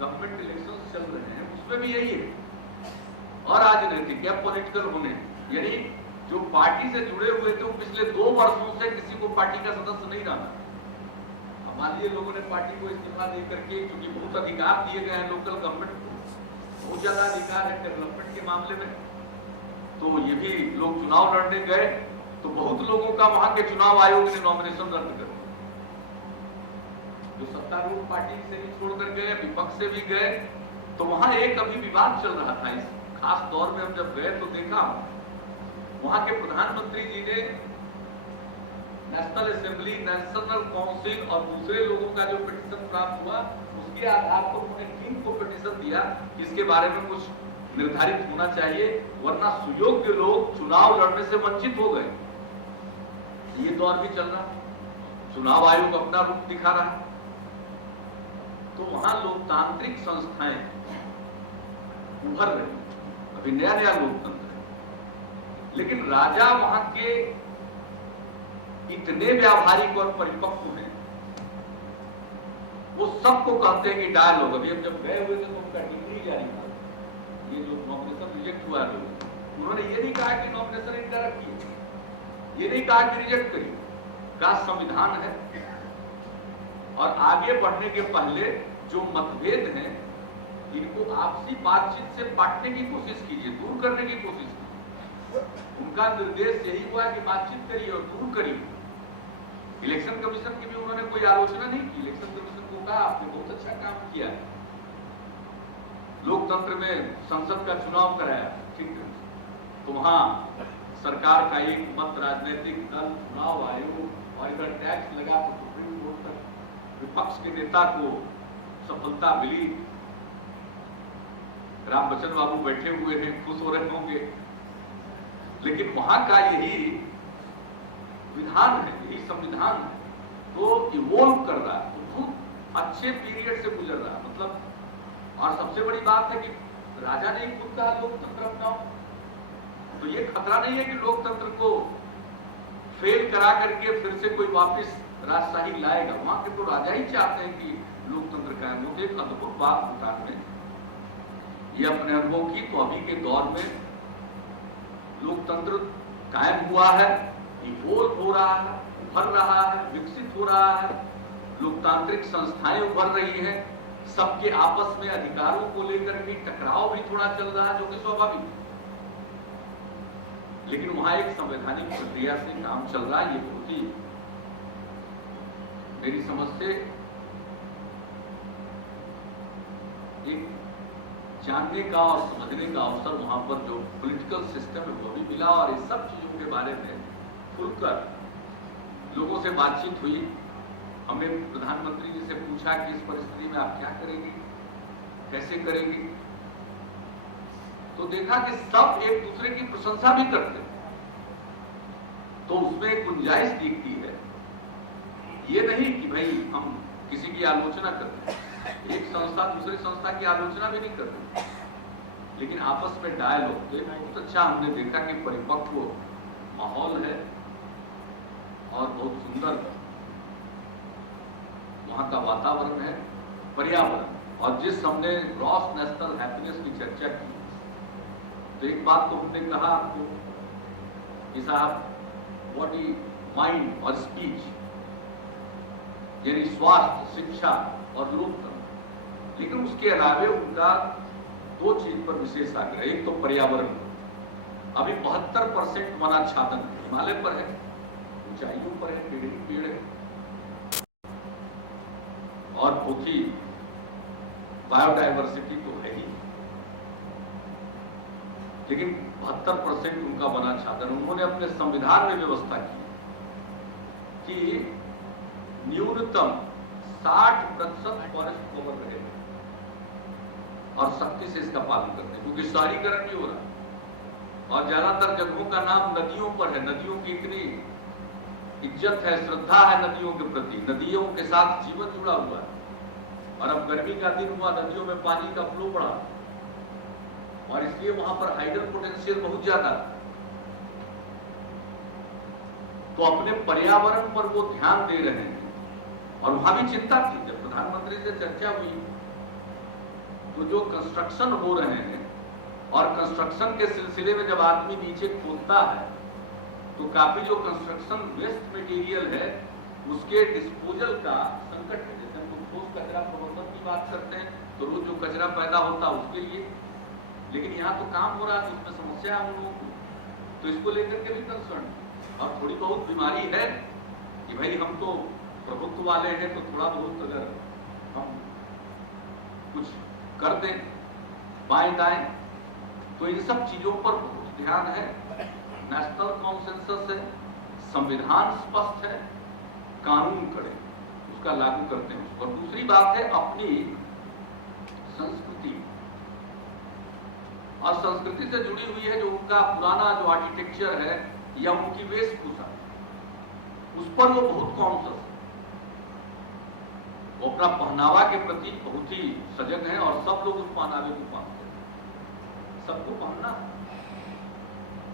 गवर्नमेंट इलेक्शन चल रहे हैं उसमें भी यही है, और राजनीतिक या पॉलिटिकल होने, यानी जो पार्टी से जुड़े हुए थे वो पिछले 2 वर्षों से किसी को पार्टी का सदस्य नहीं रहा। मान लीजिए लोगों ने पार्टी को इस्तीफा दे करके, क्योंकि बहुत अधिकार दिए गए हैं लोकल गवर्नमेंट को, बहुत ज्यादा अधिकार है डेवलपमेंट के मामले में, तो ये भी लोग चुनाव लड़ने गए, तो बहुत लोगों का वहां के चुनाव आयोग ने नॉमिनेशन रद्द कर दिया, जो सत्तारूढ़ पार्टी से भी छोड़कर गए, विपक्ष से भी गए। तो वहां एक अभी विवाद चल रहा था, इस खास दौर में हम जब गए तो देखा वहां के प्रधानमंत्री जी ने नेशनल असेंबली, नेशनल काउंसिल और दूसरे लोगों का जो पिटीशन प्राप्त हुआ, उसके आधार पर उन्होंने टीम को पिटीशन दिया कि इसके बारे में कुछ निर्धारित होना चाहिए, वरना सुयोग्य लोग चुनाव लड़ने से वंचित हो गए। ये दौर भी चल रहा, चुनाव आयोग अपना रूप दिखा रहा, तो वहां लोकतांत्रिक संस्थाएं उभर रही, अभी नया नया लोकतंत्र है। लेकिन राजा वहां के इतने व्यावहारिक और परिपक्व हैं, वो सबको कहते हैं कि डायलॉग। अभी हम जब गए हुए थे तो उनका डिग्री जारी था, ये जो नॉमिनेशन रिजेक्ट हुआ है, उन्होंने ये नहीं कहा कि नॉमिनेशन इंटरप्ट किए, ये नहीं कहा कि रिजेक्ट करिए, का संविधान है, और आगे बढ़ने के पहले जो मतभेद हैं इनको आपसी बातचीत से बांटने की कोशिश कीजिए, दूर करने की कोशिश कीजिए। उनका निर्देश यही हुआ कि बातचीत करिए और दूर करिए। इलेक्शन कमीशन की भी उन्होंने कोई आलोचना नहीं की, इलेक्शन कमीशन को कहा आपने बहुत अच्छा काम किया, लोकतंत्र में संसद का चुनाव कराया, ठीक है, तो वहां सरकार का एक मत, राजनीतिक दल, चुनाव आयोग, और इधर टैक्स लगा तो सुप्रीम कोर्ट तक विपक्ष के नेता को सफलता मिली। राम बच्चन बाबू बैठे हुए हैं, खुश हो रहे होंगे, लेकिन वहां का यही विधान है, यही संविधान है, तो इवॉल्व कर रहा है। तो बहुत अच्छे पीरियड से गुजर रहा, मतलब। और सबसे बड़ी बात है कि राजा ने खुद कहा लोकतंत्र अपनाओ, तो ये खतरा नहीं है कि लोकतंत्र को फेल करा करके फिर से कोई वापस राजशाही लाएगा। वहां के तो राजा ही चाहते हैं कि लोकतंत्र कायम हो। एक अद्भुत बात भूटान में ये अपने अनुभव की, तो अभी के दौर में लोकतंत्र कायम हुआ है, इवोल्व हो रहा है, उभर रहा है, विकसित हो रहा है, लोकतांत्रिक संस्थाएं उभर रही हैं, सबके आपस में अधिकारों को लेकर भी टकराव भी थोड़ा चल रहा है, जो कि स्वाभाविक है। लेकिन वहां एक संवैधानिक प्रक्रिया से काम चल रहा है। ये बहुत ही मेरी समझ से एक जानने का और समझने का अवसर वहां पर जो पॉलिटिकल सिस्टम है वो भी मिला, और इस सब चीजों के बारे में खुलकर लोगों से बातचीत हुई। हमने प्रधानमंत्री जी से पूछा कि इस परिस्थिति में आप क्या करेंगे, कैसे करेंगे, तो देखा कि सब एक दूसरे की प्रशंसा भी करते हैं, तो उसमें एक गुंजाइश दिखती है। ये नहीं कि भाई हम किसी की आलोचना करते हैं, एक संस्था दूसरी संस्था की आलोचना भी नहीं करते, लेकिन आपस में डायलॉग तो बहुत अच्छा हमने देखा कि परिपक्व माहौल है और बहुत सुंदर वहां का वातावरण है, पर्यावरण। और जिस हमने ग्रॉस नेशनल हैप्पीनेस की चर्चा की, तो एक बात तो हमने कहा आपको कि साहब बॉडी, माइंड और स्पीच, यानी स्वास्थ्य, शिक्षा और लोकतंत्र, लेकिन उसके अलावे उनका दो चीज पर विशेष आग्रह। एक तो पर्यावरण, अभी 72% वनाच्छादन हिमालय पर है, ऊंचाइयों पर है, पेड़ है, और बहुत ही बायोडाइवर्सिटी तो है ही, लेकिन 72% उनका वनाच्छादन। उन्होंने अपने संविधान में व्यवस्था की कि न्यूनतम 60% फॉरेस्ट कवर रहे, और सख्ती से इसका पालन करते हैं, क्योंकि शहरीकरण भी हो रहा है और ज्यादातर जगहों का नाम नदियों पर है। नदियों की इतनी इज्जत है, श्रद्धा है नदियों के प्रति, नदियों के साथ जीवन जुड़ा हुआ है। और अब गर्मी का दिन हुआ, नदियों में पानी का फ्लो बढ़ा, और इसलिए वहां पर हाइडल पोटेंशियल बहुत ज्यादा है। तो अपने पर्यावरण पर वो ध्यान दे रहे हैं, और वहां भी चिंता थी। जब प्रधानमंत्री से चर्चा हुई, तो जो कंस्ट्रक्शन हो रहे हैं, और कंस्ट्रक्शन के सिलसिले में जब आदमी नीचे खोदता है, तो काफी जो कंस्ट्रक्शन वेस्ट मटेरियल है उसके डिस्पोजल का संकट है। जैसे हम लोग ठोस कचरा प्रबंधन की बात करते हैं, तो रोज जो कचरा पैदा होता है उसके लिए, लेकिन यहाँ तो काम हो रहा है, तो उसमें समस्या है उन लोगों को, तो इसको लेकर के भी कंसर्न। और थोड़ी बहुत बीमारी है कि भाई हम तो प्रभुत्व वाले हैं, तो थोड़ा बहुत अगर हम कुछ कर दें बाएं दाएं, तो इन सब चीजों पर बहुत ध्यान है। नेशनल कॉन्सेंसस है, संविधान स्पष्ट है, कानून कड़े, उसका लागू करते हैं। और दूसरी बात है अपनी संस्कृति, और संस्कृति से जुड़ी हुई है जो उनका पुराना जो आर्किटेक्चर है या उनकी वेशभूषा, उस पर वो बहुत कॉन्शियस है। वो अपना पहनावा के प्रति बहुत ही सजग है, और सब लोग उस पहनावे को पहनते हैं, सबको पहनना।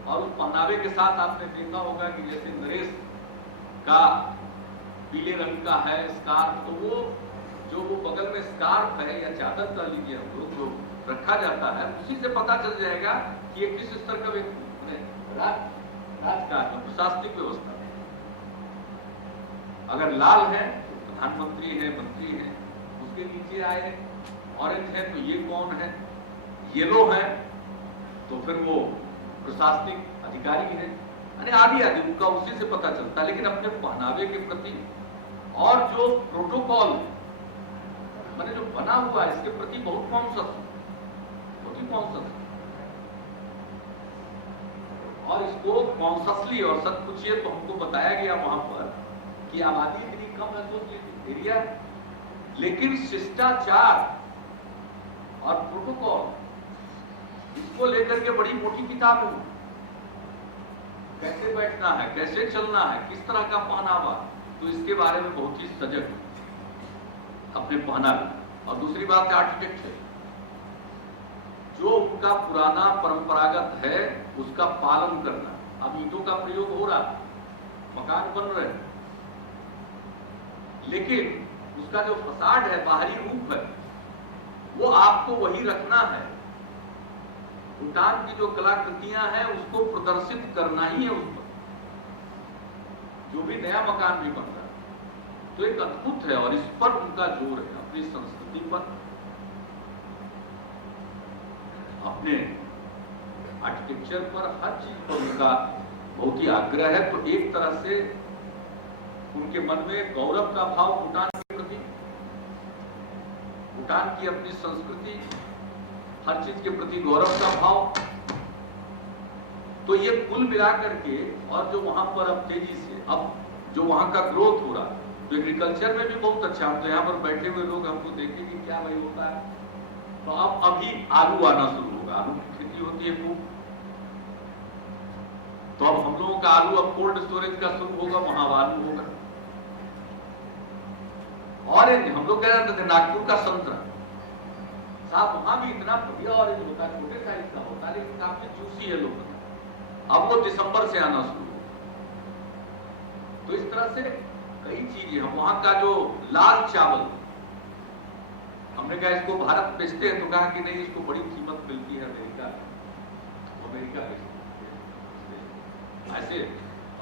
और उस पहनावे के साथ आपने देखा होगा कि जैसे नरेश का पीले रंग का है स्कार्फ, तो वो जो वो बगल में स्कार्फ है या चादर का लीजिए हम लोग जो रखा जाता है, उसी से पता चल जाएगा कि ये किस स्तर का व्यक्ति राजकाज प्रशासनिक व्यवस्था। अगर लाल है तो प्रधानमंत्री है, मंत्री है, उसके नीचे आए ऑरेंज है तो ये कौन है, येलो है तो फिर वो प्रशासनिक अधिकारी है, आदि आदि उनका उसी से पता चलता है। लेकिन अपने पहनावे के प्रति और जो प्रोटोकॉल मैंने जो बना हुआ है इसके प्रति बहुत कॉन्शियस, बहुत ही कॉन्शियस, और इसको कॉन्शियसली और सच पूछिए तो हमको बताया गया वहां पर कि आबादी इतनी कम है, सोच एरिया, लेकिन शिष्टाचार और प्रोटोकॉल इसको लेकर के बड़ी मोटी किताब है। कैसे बैठना है, कैसे चलना है, किस तरह का पहनावा, तो इसके बारे में बहुत ही सजग है। अपने पहना भी। और दूसरी बात है आर्किटेक्चर, जो उनका पुराना परंपरागत है उसका पालन करना। अब ईंटों का प्रयोग हो रहा, मकान बन रहे हैं, लेकिन उसका जो फसाड है, बाहरी रूप है, वो आपको वही रखना है। भूटान की जो कलाकृतियां हैं उसको प्रदर्शित करना ही है उस पर, जो भी नया मकान भी बन रहा है तो एक अद्भुत है। और इस पर उनका जोर है, अपनी संस्कृति पर, अपने आर्किटेक्चर पर, हर चीज पर उनका बहुत ही आग्रह है। तो एक तरह से उनके मन में गौरव का भाव भूटान के प्रति, भूटान की अपनी संस्कृति, हर चीज के प्रति गौरव का भाव। तो ये कुल मिलाकर के, और जो वहां पर अब तेजी से अब जो वहां का ग्रोथ हो रहा, तो एग्रीकल्चर में भी बहुत अच्छा। हम तो यहाँ पर बैठे हुए लोग हमको देखें कि क्या भाई होता है, तो अब अभी आलू आना शुरू होगा, आलू की खेती होती है खूब, तो अब हम लोगों का आलू अब कोल्ड स्टोरेज का शुरू होगा, वहां आलू होगा। ऑरेंज, हम लोग कह रहे थे नागपुर का संतरा, साहब वहां भी इतना बढ़िया ऑरेंज होता है, छोटे साइज का होता है लेकिन काफी जूसी है लोग। अब वो दिसंबर से आना शुरू होगा। तो इस तरह से कई चीजें, हम वहां का जो लाल चावल, हमने कहा इसको भारत बेचते हैं, तो कहा कि नहीं, इसको बड़ी कीमत मिलती है अमेरिका, तो अमेरिका बेचते हैं। ऐसे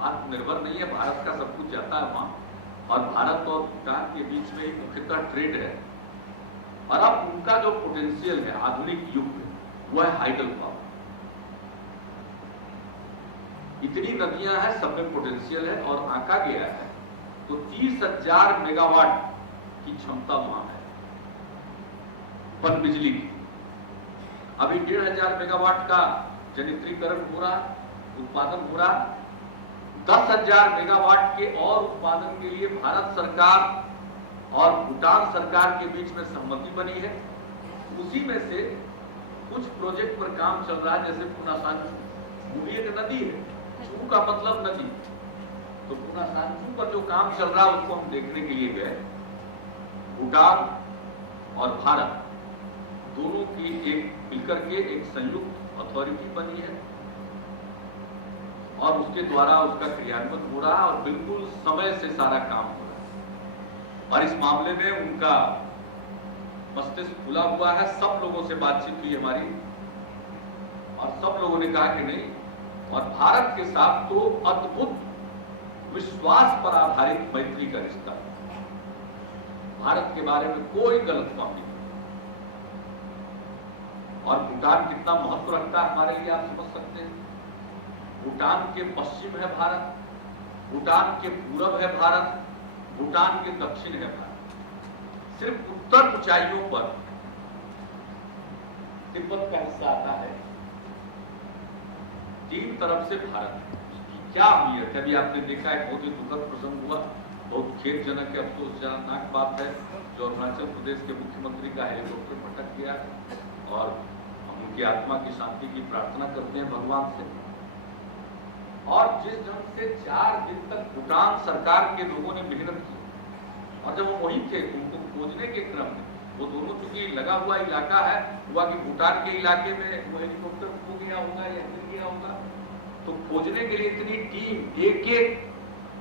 आत्मनिर्भर नहीं है, भारत का सब कुछ जाता है वहां, और भारत और भूटान के बीच में मुख्यतः ट्रेड है। और अब उनका जो पोटेंशियल है आधुनिक युग में, वो है हाइडल पावर। इतनी नदियां हैं, सब में पोटेंशियल है, और आंका गया है तो 30,000 मेगावाट की क्षमता वहां है पन बिजली की। अभी 1,500 मेगावाट का जनित्रीकरण हो रहा, उत्पादन हो रहा। 10,000 मेगावाट के और उत्पादन के लिए भारत सरकार और भूटान सरकार के बीच में सहमति बनी है। उसी में से कुछ प्रोजेक्ट पर काम चल रहा है, जैसे पूना सांचू, वो भी एक नदी है, चू का मतलब नदी, तो पूना सांचू पर जो काम चल रहा है उसको हम देखने के लिए गए। भूटान और भारत दोनों की एक मिलकर के एक संयुक्त अथॉरिटी बनी है, और उसके द्वारा उसका क्रियान्वयन हो रहा है, और बिल्कुल समय से सारा काम हो रहा है। और इस मामले में उनका मस्तिष्क खुला हुआ है। सब लोगों से बातचीत हुई हमारी, और सब लोगों ने कहा कि नहीं, और भारत के साथ तो अद्भुत विश्वास पर आधारित मैत्री का रिश्ता, भारत के बारे में कोई गलतफहमी नहीं। और भूटान कितना महत्व रखता है हमारे लिए, आप समझ सकते हैं। भूटान के पश्चिम है भारत, भूटान के पूरब है भारत, भूटान के दक्षिण है भारत। सिर्फ उत्तर ऊंचाइयों पर तिब्बत का हिस्सा आता है। तीन तरफ से भारत है। उसकी क्या अहमियत है, अभी आपने देखा है, बहुत ही दुखद प्रसंग हुआ, बहुत खेदजनक है, अफसोसजनक बात है, जो अरुणाचल प्रदेश के मुख्यमंत्री का हेलीकॉप्टर भटक गया, और हम उनकी आत्मा की शांति की प्रार्थना करते हैं भगवान से। और जिस ढंग से 4 दिन तक भूटान सरकार के लोगों ने मेहनत की, और जब वो वहीं थे उनको खोजने के क्रम में, वो दोनों चूंकि लगा हुआ इलाका है, हुआ कि भूटान के इलाके में वो हेलीकॉप्टर खो गया होगा या गिर गया होगा, तो खोजने के लिए इतनी टीम, एक एक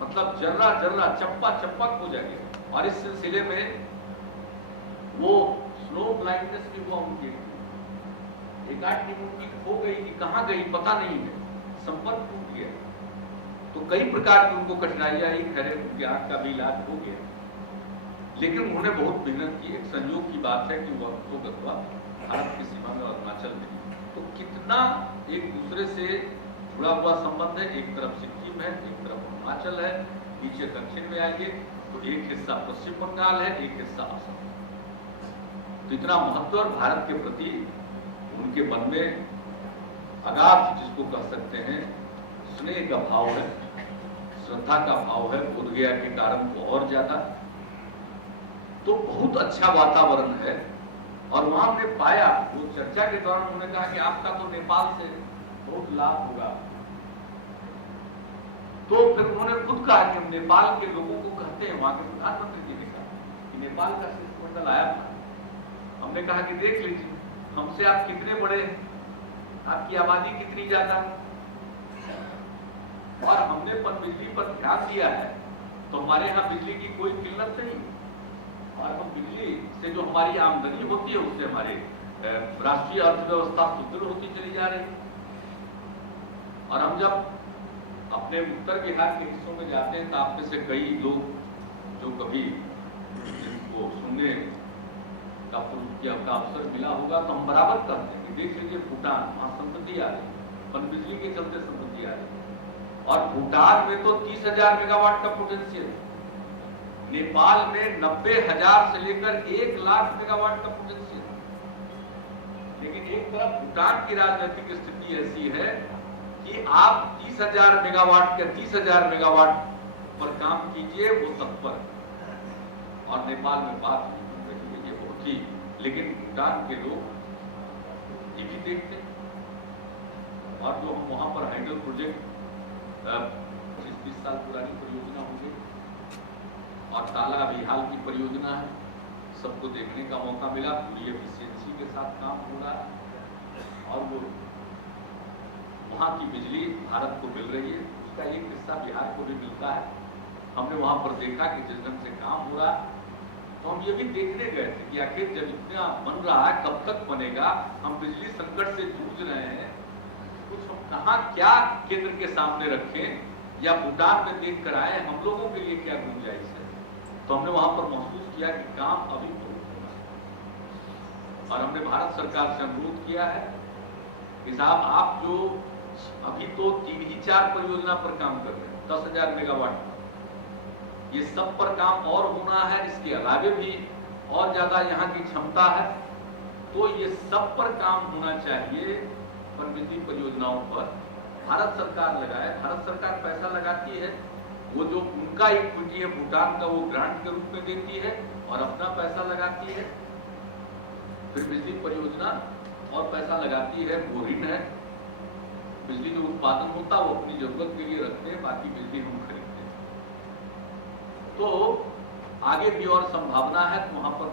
मतलब जर्रा जर्रा, चप्पा चप्पा खोजा गया। और इस सिलसिले में वो स्नो ब्लाइंडनेस भी हुआ उनके, एक आध टीम उनकी खो गई कि कहां गई पता नहीं है, संपर्क टूट गया, तो कई प्रकार की उनको कठिनाइयां आई। खैर उनकी आंख का भी इलाज हो गया, लेकिन उन्होंने बहुत मेहनत की। एक संयोग की बात है कि वो गतवा भारत की सीमा में अरुणाचल में, तो कितना एक दूसरे से जुड़ा हुआ संबंध है। एक तरफ सिक्किम है, एक तरफ अरुणाचल है, नीचे दक्षिण में आएंगे तो एक हिस्सा पश्चिम बंगाल है, एक हिस्सा असम। तो इतना महत्व और भारत के प्रति उनके मन में अगाध, जिसको कह सकते हैं, स्नेह का भाव है, श्रद्धा का भाव है, बोध गया के कारण तो और ज्यादा। तो बहुत अच्छा वातावरण है। और वहां हमने पाया, वो चर्चा के दौरान उन्होंने कहा कि आपका तो नेपाल से बहुत लाभ होगा, तो फिर उन्होंने खुद कहा कि हम नेपाल के लोगों को कहते हैं, वहां के प्रधानमंत्री जी ने कहा कि नेपाल का शिष्टमंडल आया था, हमने कहा कि देख लीजिए हमसे आप कितने बड़े हैं, आपकी आबादी कितनी ज्यादा, और हमने पनबिजली पर ध्यान दिया है तो हमारे यहाँ बिजली की कोई किल्लत नहीं, और हम बिजली से जो हमारी आमदनी होती है उससे हमारे राष्ट्रीय अर्थव्यवस्था सुदृढ़ होती चली जा रही है। और हम जब अपने उत्तर बिहार के हिस्सों में जाते हैं तो आप में से कई लोग जो कभी जिनको सुनने का अवसर मिला होगा तो हम बराबर कहते हैं कि देख लीजिए भूटान, वहां समृद्धि आ रही है, पनबिजली के चलते समृद्धि आ रही है। और भूटान में तो 30,000 मेगावाट का पोटेंशियल है, नेपाल में 90,000 से लेकर 1 लाख मेगावाट का पोटेंशियल है। लेकिन एक तरफ भूटान की राजनीतिक स्थिति ऐसी है कि आप 30,000 मेगावाट के 30,000 मेगावाट पर काम कीजिए, वो तत्पर है, और नेपाल में बात नहीं रही है, ये बहुत ही, लेकिन भूटान के लोग ये भी देखते हैं। और जो हम वहां पर हाइडल प्रोजेक्ट 25-30 साल पुरानी परियोजना होगी और ताला अभी हाल की परियोजना है, सबको देखने का मौका मिला, पूरी एफिशिएंसी के साथ काम हो रहा है और वो वहाँ की बिजली भारत को मिल रही है। उसका एक हिस्सा बिहार को भी मिलता है। हमने वहां पर देखा कि जिस ढंग से काम हो रहा, तो हम ये भी देखने गए थे कि आखिर जब इतना बन रहा है कब तक बनेगा, हम बिजली संकट से जूझ रहे हैं, कुछ हम कहाँ क्या केंद्र के सामने रखें या भूटान में देख कर आए, हम लोगों के लिए क्या गुंजाइश है। तो हमने वहां पर महसूस किया कि काम अभी बहुत होना है। और हमने भारत सरकार से अनुरोध किया है कि साहब आप जो अभी तो 3 ही 4 परियोजना पर काम कर रहे हैं, 10,000 मेगावाट, ये सब पर काम और होना है, इसके अलावे भी और ज्यादा यहाँ की क्षमता है, तो ये सब पर काम होना चाहिए। पनबिजली परियोजनाओं पर भारत सरकार लगाए, भारत सरकार पैसा लगाती है, वो जो उनका इक्विटी है भूटान का वो ग्रांट के रूप में देती है और अपना पैसा लगाती है, फिर बिजली परियोजना और पैसा लगाती है, वो ऋण है, बिजली जो उत्पादन होता है वो अपनी जरूरत के लिए रखते हैं, बाकी बिजली हम खरीदते हैं। तो आगे भी और संभावना है, तो वहां पर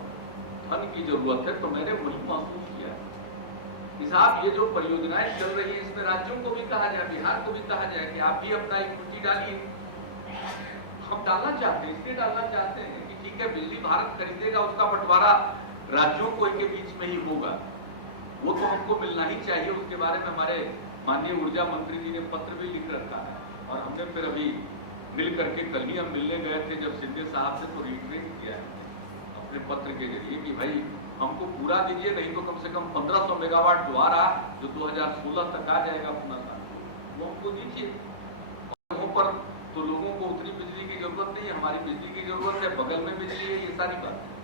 धन की जरूरत है। तो मैंने वही महसूस किया कि साहब ये जो परियोजनाएं चल रही है इसमें राज्यों को भी कहा जाए, बिहार को भी कहा जाए कि आप भी अपना इक्विटी डालिए। हम डालना चाहते हैं, इसलिए डालना चाहते हैं कि ठीक है बिजली भारत खरीदेगा, उसका बंटवारा राज्यों को के बीच में ही होगा, वो तो हमको मिलना ही चाहिए। उसके बारे में हमारे माननीय ऊर्जा मंत्री जी ने पत्र भी लिख रखा है और हमने फिर अभी मिल करके कल ही हम मिलने गए थे जब सिंधे साहब से, तो रिट्रीट किया है अपने पत्र के जरिए कि भाई हमको पूरा दीजिए, नहीं तो कम से कम 1500 मेगावाट जो आ रहा, जो 2016 तक आ जाएगा अपना साल, वो हमको दीजिए। वहां पर तो लोगों को उतनी बिजली की जरूरत नहीं है, हमारी बिजली की जरूरत है, बगल में बिजली है, ये सारी बात है।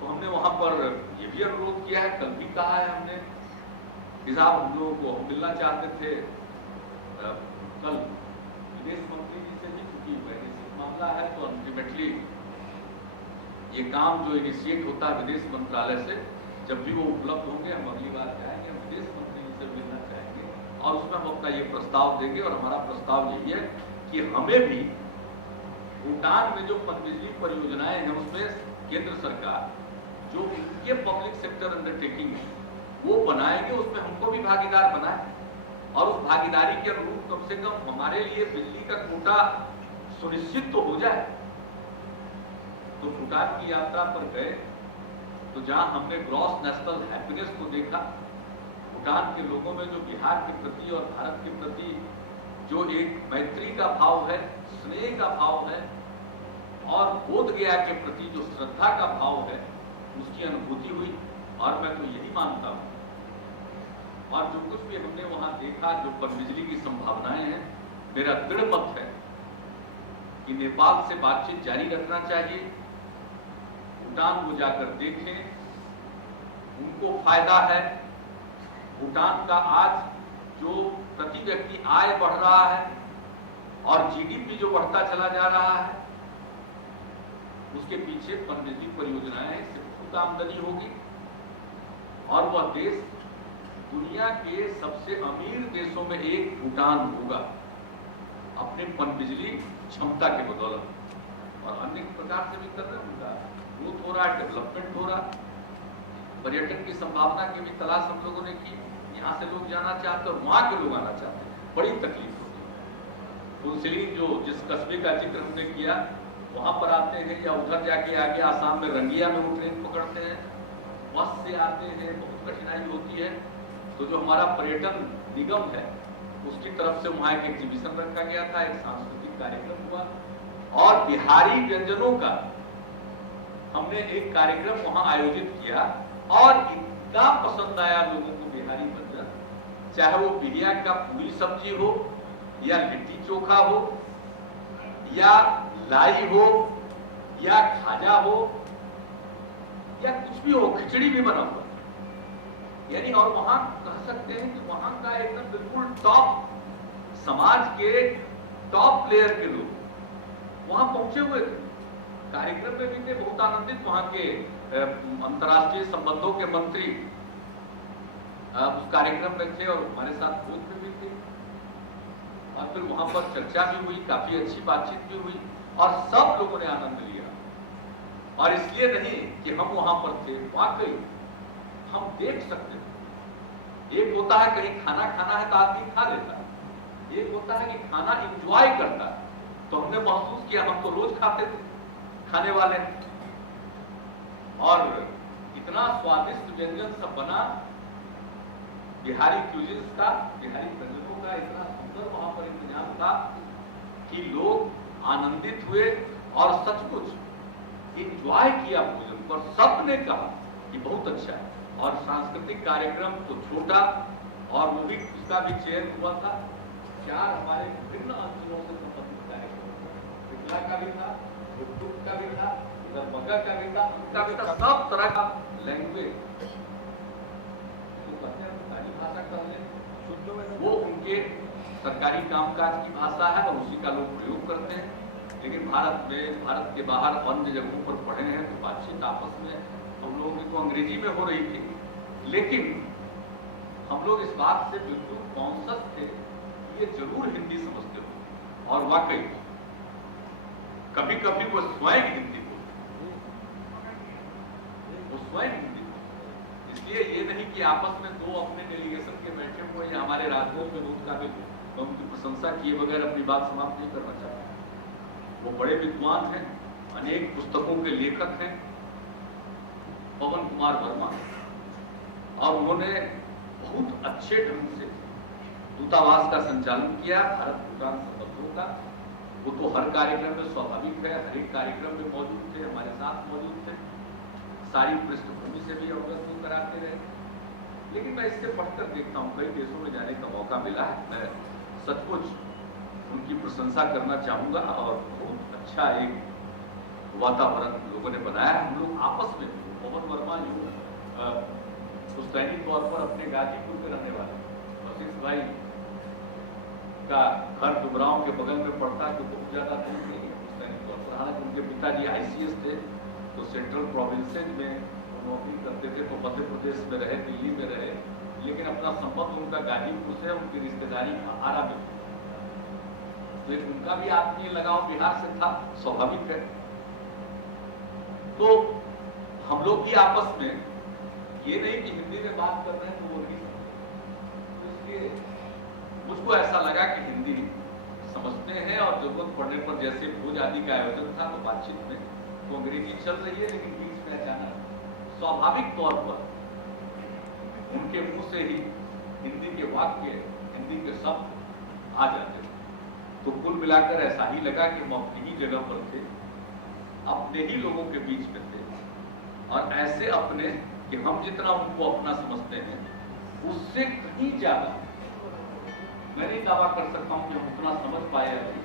तो हमने वहां पर ये भी अनुरोध किया है, कल भी कहा है हमने कि साहब हम लोगों को हम मिलना चाहते थे कल विदेश मंत्री जी से भी, चूंकि वैदेशिक मामला है तो अल्टीमेटली ये काम जो इनिशिएट होता है विदेश मंत्रालय से, जब भी वो उपलब्ध होंगे हम अगली बार जाएंगे, हम विदेश मंत्री जी से मिलना चाहेंगे और उसमें हम अपना ये प्रस्ताव देंगे। और हमारा प्रस्ताव यही है कि हमें भी भूटान में जो पनबिजली परियोजनाएं हैं उसमें केंद्र सरकार जो उनके पब्लिक सेक्टर अंडरटेकिंग है वो बनाएंगे, उसमें हमको भी भागीदार बनाए और उस भागीदारी के अनुरूप कम से कम हमारे लिए बिजली का कोटा सुनिश्चित तो हो जाए। तो भूटान की यात्रा पर गए तो जहां हमने ग्रॉस नेशनल हैप्पीनेस को देखा, भूटान के लोगों में जो बिहार के प्रति और भारत के प्रति जो एक मैत्री का भाव है, स्नेह का भाव है और बोध गया के प्रति जो श्रद्धा का भाव है, उसकी अनुभूति हुई। और मैं तो यही मानता हूं और जो कुछ भी हमने वहां देखा, जो पनबिजली की संभावनाएं हैं, मेरा दृढ़ मत है कि नेपाल से बातचीत जारी रखना चाहिए, भूटान को जाकर देखें, उनको फायदा है। भूटान का आज जो प्रति व्यक्ति आय बढ़ रहा है और जीडीपी जो बढ़ता चला जा रहा है, उसके पीछे पनबिजली परियोजनाएं हैं, इससे बहुत आमदनी होगी और वह देश दुनिया के सबसे अमीर देशों में एक भूटान होगा अपने पनबिजली क्षमता के बदौलत। और अन्य प्रकार से भी कर रहे होगा ग्रोथ हो रहा है, डेवलपमेंट हो रहा। पर्यटन की संभावना की भी तलाश हम लोगों ने की। यहाँ से लोग जाना चाहते और वहां के लोग आना चाहते हैं, बड़ी तकलीफ होती है। फुलसिली जो जिस कस्बे का जिक्र हमने किया, वहां पर आते हैं या उधर जाके आगे आसाम में रंगिया में वो ट्रेन पकड़ते हैं, बस से आते हैं, बहुत कठिनाई होती है। तो जो हमारा पर्यटन निगम है उसकी तरफ से वहां एक एग्जीबिशन रखा गया था, एक सांस्कृतिक कार्यक्रम हुआ और बिहारी व्यंजनों का हमने एक कार्यक्रम वहां आयोजित किया और इतना पसंद आया लोगों को बिहारी व्यंजन, चाहे वो बिहिया का पूरी सब्जी हो या लिट्टी चोखा हो या लाई हो या खाजा हो या कुछ भी हो, खिचड़ी भी बना हुआ, यानी और वहां कह सकते हैं कि वहां का एकदम बिल्कुल टॉप समाज के टॉप प्लेयर के लोग वहां पहुंचे हुए थे, कार्यक्रम में भी थे, बहुत आनंदित। वहां के अंतर्राष्ट्रीय संबंधों के मंत्री उस कार्यक्रम में थे और हमारे साथ भोज में भी थे और फिर वहां पर चर्चा भी हुई, काफी अच्छी बातचीत भी हुई और सब लोगों ने आनंद लिया। और इसलिए नहीं कि हम वहां पर थे, वाकई हम देख सकते थे। एक होता है कहीं खाना खाना है तो आदमी खा लेता है, एक होता है कि खाना एंजॉय करता है। तो हमने महसूस किया, हम तो रोज खाते थे, खाने वाले, और इतना स्वादिष्ट व्यंजन सब बना बिहारी क्यूजिन्स का, बिहारी व्यंजनों का इतना सुंदर वहां पर इंतजाम था कि लोग आनंदित हुए और सचमुच एंजॉय किया भोजन पर। सबने कहा कि बहुत अच्छा है। और सांस्कृतिक कार्यक्रम तो छोटा और वो भी उसका भी चयन हुआ था 4 हमारे विभिन्न अंचलों से संबंधित कार्यक्रम, पिछला का भी था, गुप्तुक का भी था, इधर मगध का भी था, उनका भी था, सब तरह का लैंग्वेज भाषा कर ले, वो उनके सरकारी कामकाज की भाषा है और उसी का लोग प्रयोग करते हैं। लेकिन भारत में, भारत के बाहर अन्य जगहों पर पढ़े हैं तो बातचीत आपस में हम लोगों की तो अंग्रेजी में हो रही थी, लेकिन हम लोग इस बात से बिल्कुल कॉन्शियस थे कि ये जरूर हिंदी समझते हो। और वाकई कभी कभी वो स्वयं हिंदी बोलते, वो स्वयं हिंदी। इसलिए ये नहीं कि आपस में दो अपने डेलीगेशन के बैठे हुए या हमारे राजकोट में बहुत काबिल, मैं उनकी प्रशंसा किए बगैर अपनी बात समाप्त नहीं करना चाहता। वो बड़े विद्वान हैं, अनेक पुस्तकों के लेखक हैं, पवन कुमार वर्मा, और उन्होंने बहुत अच्छे ढंग से दूतावास का संचालन किया, भारत भूटान संबंधों का। वो तो हर कार्यक्रम में स्वाभाविक है, हर एक कार्यक्रम में मौजूद थे, हमारे साथ मौजूद थे, सारी पृष्ठभूमि से भी अवगत हो कराते रहे। लेकिन मैं इससे पढ़कर देखता हूँ, कई देशों में जाने का मौका मिला है, मैं सचमुच उनकी प्रशंसा करना चाहूंगा और बहुत अच्छा एक वातावरण लोगों ने बनाया। हम लोग आपस में, पवन वर्मा जो पुस्तैनी तौर पर अपने गाजीपुर के रहने वाले, वशिष्ठ भाई का घर डुमरांव के बगल में पड़ता है, तो बहुत ज्यादा दूर नहीं है पुस्तैनी तौर पर। हालांकि उनके पिताजी ICS थे, तो सेंट्रल प्रोविंसेज में नौकरी करते थे, तो मध्य प्रदेश में रहे, दिल्ली में रहे, लेकिन अपना संबंध उनका गाजीपुर से, उनकी रिश्तेदारी आरा में थी, तो उनका भी आत्मीय लगाव बिहार से था, स्वाभाविक है। तो हम लोग भी आपस में ये नहीं कि हिंदी में बात कर रहे हैं तो वो नहीं समझते, तो इसलिए मुझको ऐसा लगा कि हिंदी समझते हैं और जरूरत पड़ने पर, जैसे भोज आदि का आयोजन था तो बातचीत में तो अंग्रेजी चल रही है, लेकिन बीच में अचानक स्वाभाविक तौर पर उनके मुंह से ही हिंदी के वाक्य, हिंदी के शब्द आ जाते थे। तो कुल मिलाकर ऐसा ही लगा कि हम अपनी ही जगह पर थे, अपने ही लोगों के बीच में थे, और ऐसे अपने कि हम जितना उनको अपना समझते हैं उससे कहीं ज्यादा मैं नहीं दावा कर सकता हूं कि हम उतना समझ पाए अभी,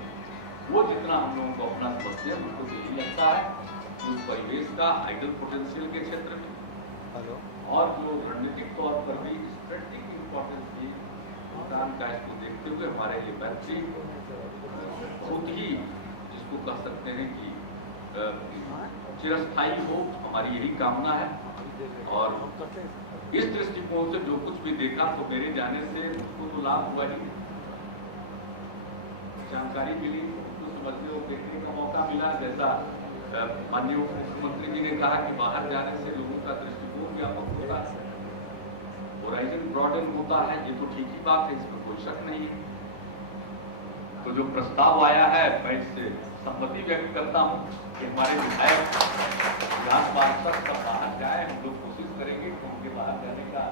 वो जितना हम लोगों को अपना समझते हैं उनको यही लगता है कि उस परिवेश का हाइडल पोटेंशियल के क्षेत्र में और जो रणनीतिक तौर पर भी स्ट्रेटेजिक इंपॉर्टेंस की भूटान का, इसको देखते हुए हमारे लिए मैत्री बहुत ही, जिसको कह सकते हैं कि चिरस्थायी हो, हमारी यही कामना है। और इस दृष्टिकोण से जो कुछ भी देखा तो मेरे जाने से उसको तो लाभ हुआ ही, जानकारी मिली, उसको समझने और देखने का मौका मिला। जैसा माननीय उप मुख्यमंत्री जी ने कहा कि बाहर जाने से लोगों का दृष्टिकोण व्यापक होता है, होराइजन ब्रॉडन होता है, ये तो ठीक ही बात है, इसमें कोई शक नहीं है। तो जो प्रस्ताव आया है मैं इससे सहमति व्यक्त करता हूं कि हमारे विधायक विधान पार्षद सब बाहर जाए। हम लोग कोशिश करेंगे कि उनके बाहर जाने का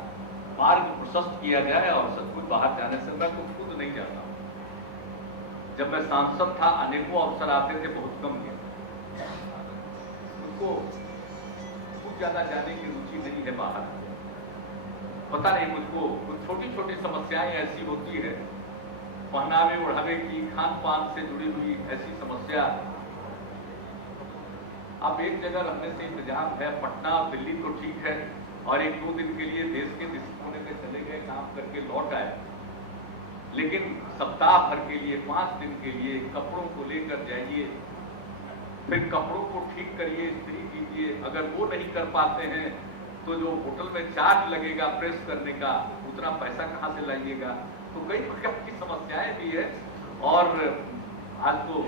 मार्ग प्रशस्त किया जाए और सचमुच बाहर जाने से मैं तो खुद नहीं जाता हूँ। जब मैं सांसद था अनेकों अवसर आते थे, बहुत कम गए, उनको कुछ ज्यादा जाने की रुचि नहीं है बाहर। पता नहीं मुझको कुछ छोटी छोटी समस्याएं ऐसी होती है, पहनावे ओढ़ावे की, खान पान से जुड़ी हुई ऐसी समस्या। अब एक जगह रहने से इंतजाम है, पटना दिल्ली तो ठीक है, और एक दो दिन के लिए देश के किसी कोने में चले गए, काम करके लौट आए, लेकिन सप्ताह भर के लिए 5 दिन के लिए कपड़ों को लेकर जाइए, फिर कपड़ों को ठीक करिए, इस्त्री कीजिए। अगर वो नहीं कर पाते हैं तो जो होटल में चार्ज लगेगा प्रेस करने का, उतना पैसा कहाँ से लाइएगा। तो कई प्रकार की समस्याएं भी है। और आज तो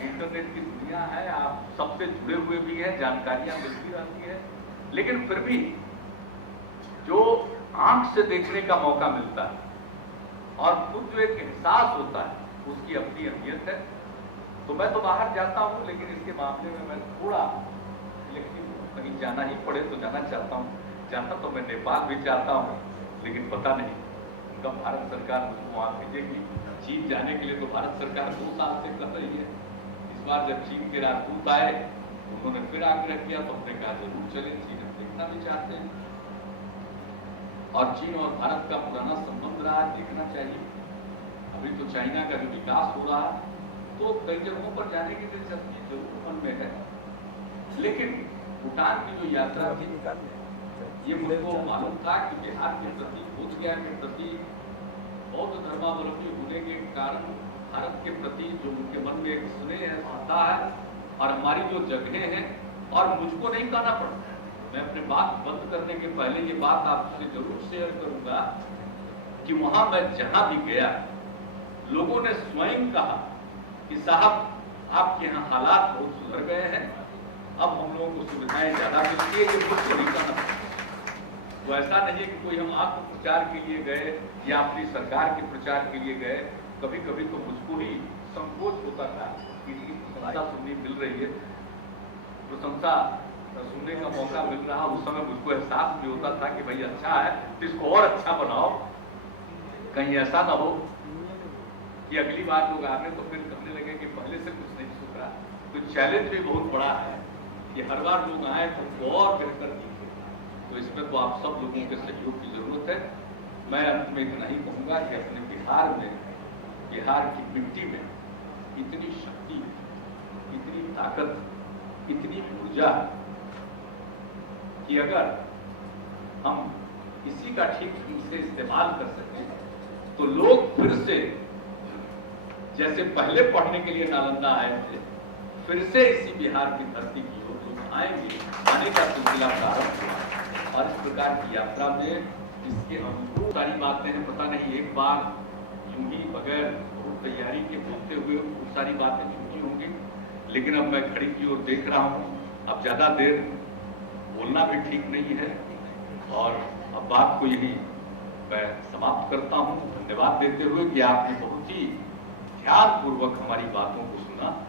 इंटरनेट की दुनिया है, आप सबसे जुड़े हुए भी हैं, जानकारियां मिलती रहती है, लेकिन फिर भी जो आंख से देखने का मौका मिलता है और खुद जो एक एहसास होता है उसकी अपनी अहमियत है। तो मैं तो बाहर जाता हूं, लेकिन इसके मामले में मैं थोड़ा सिलेक्टिव हूं। कहीं जाना ही पड़े तो जाना चाहता हूं। जाना तो मैं नेपाल भी चाहता हूं, लेकिन पता नहीं उनका भारत सरकार मुझको वहां भेजेगी। चीन जाने के लिए तो भारत सरकार 2 साल से कर रही है। इस बार जब चीन के राजदूत आए उन्होंने फिर आग्रह किया तो हमने कहा जरूर चले, चीन हम देखना भी चाहते हैं। और चीन और भारत का पुराना संबंध रहा, देखना चाहिए। अभी तो चाइना का जो विकास हो रहा है, तो कई जगहों पर जाने की दिलचस्पी जरूर मन में है। लेकिन भूटान की जो यात्रा थी, ये मुझको मालूम था कि बिहार के प्रति, बोधगया के प्रति, बौद्ध धर्मावलंबी होने के कारण भारत के प्रति जो उनके मन में एक स्नेह है, श्रद्धा है, और हमारी जो जगहें हैं। और मुझको नहीं कहना पड़ता, मैं अपने बात बंद करने के पहले ये बात आपसे जरूर शेयर करूंगा कि वहां मैं जहां भी गया, लोगों ने स्वयं कहा कि साहब आपके यहाँ हालात बहुत सुधर गए हैं, अब हम लोगों को सुविधाएं ज्यादा मिलती है, ये मुझको नहीं कहना पड़ता। तो ऐसा नहीं है कि कोई हम आत्म प्रचार के लिए गए या अपनी सरकार के प्रचार के लिए गए। कभी कभी तो मुझको ही संकोच होता था कि प्रशंसा सुनने मिल रही है, प्रशंसा सुनने का मौका मिल रहा। उस समय मुझको एहसास भी होता था कि भाई अच्छा है, इसको और अच्छा बनाओ, कहीं ऐसा ना हो कि अगली बार लोग आने तो फिर कहने लगे कि पहले से कुछ नहीं सुन रहा। तो चैलेंज भी बहुत बड़ा है कि हर बार लोग आए तो उनको और बेहतर दीजिए। तो इसमें तो आप सब लोगों के सहयोग की जरूरत है। मैं अंत में इतना ही कहूंगा कि अपने बिहार में, बिहार की मिट्टी में इतनी शक्ति, इतनी ताकत, इतनी ऊर्जा कि अगर हम इसी का ठीक से इस्तेमाल कर सकें तो लोग फिर से, जैसे पहले पढ़ने के लिए नालंदा आए थे, फिर से इसी बिहार की धरती की ओर लोग आएंगे। आने का सिलसिला प्रारंभ हुआ और इस प्रकार की यात्रा में इसके अनुकूल सारी बातें हैं। पता नहीं एक बार यूं ही बगैर बहुत तैयारी के बोलते हुए बहुत सारी बातें छूटी होंगी, लेकिन अब मैं घड़ी की ओर देख रहा हूँ, अब ज्यादा देर बोलना भी ठीक नहीं है और अब बात को यही मैं समाप्त करता हूँ, धन्यवाद देते हुए कि आपने बहुत ही ध्यानपूर्वक हमारी बातों को सुना।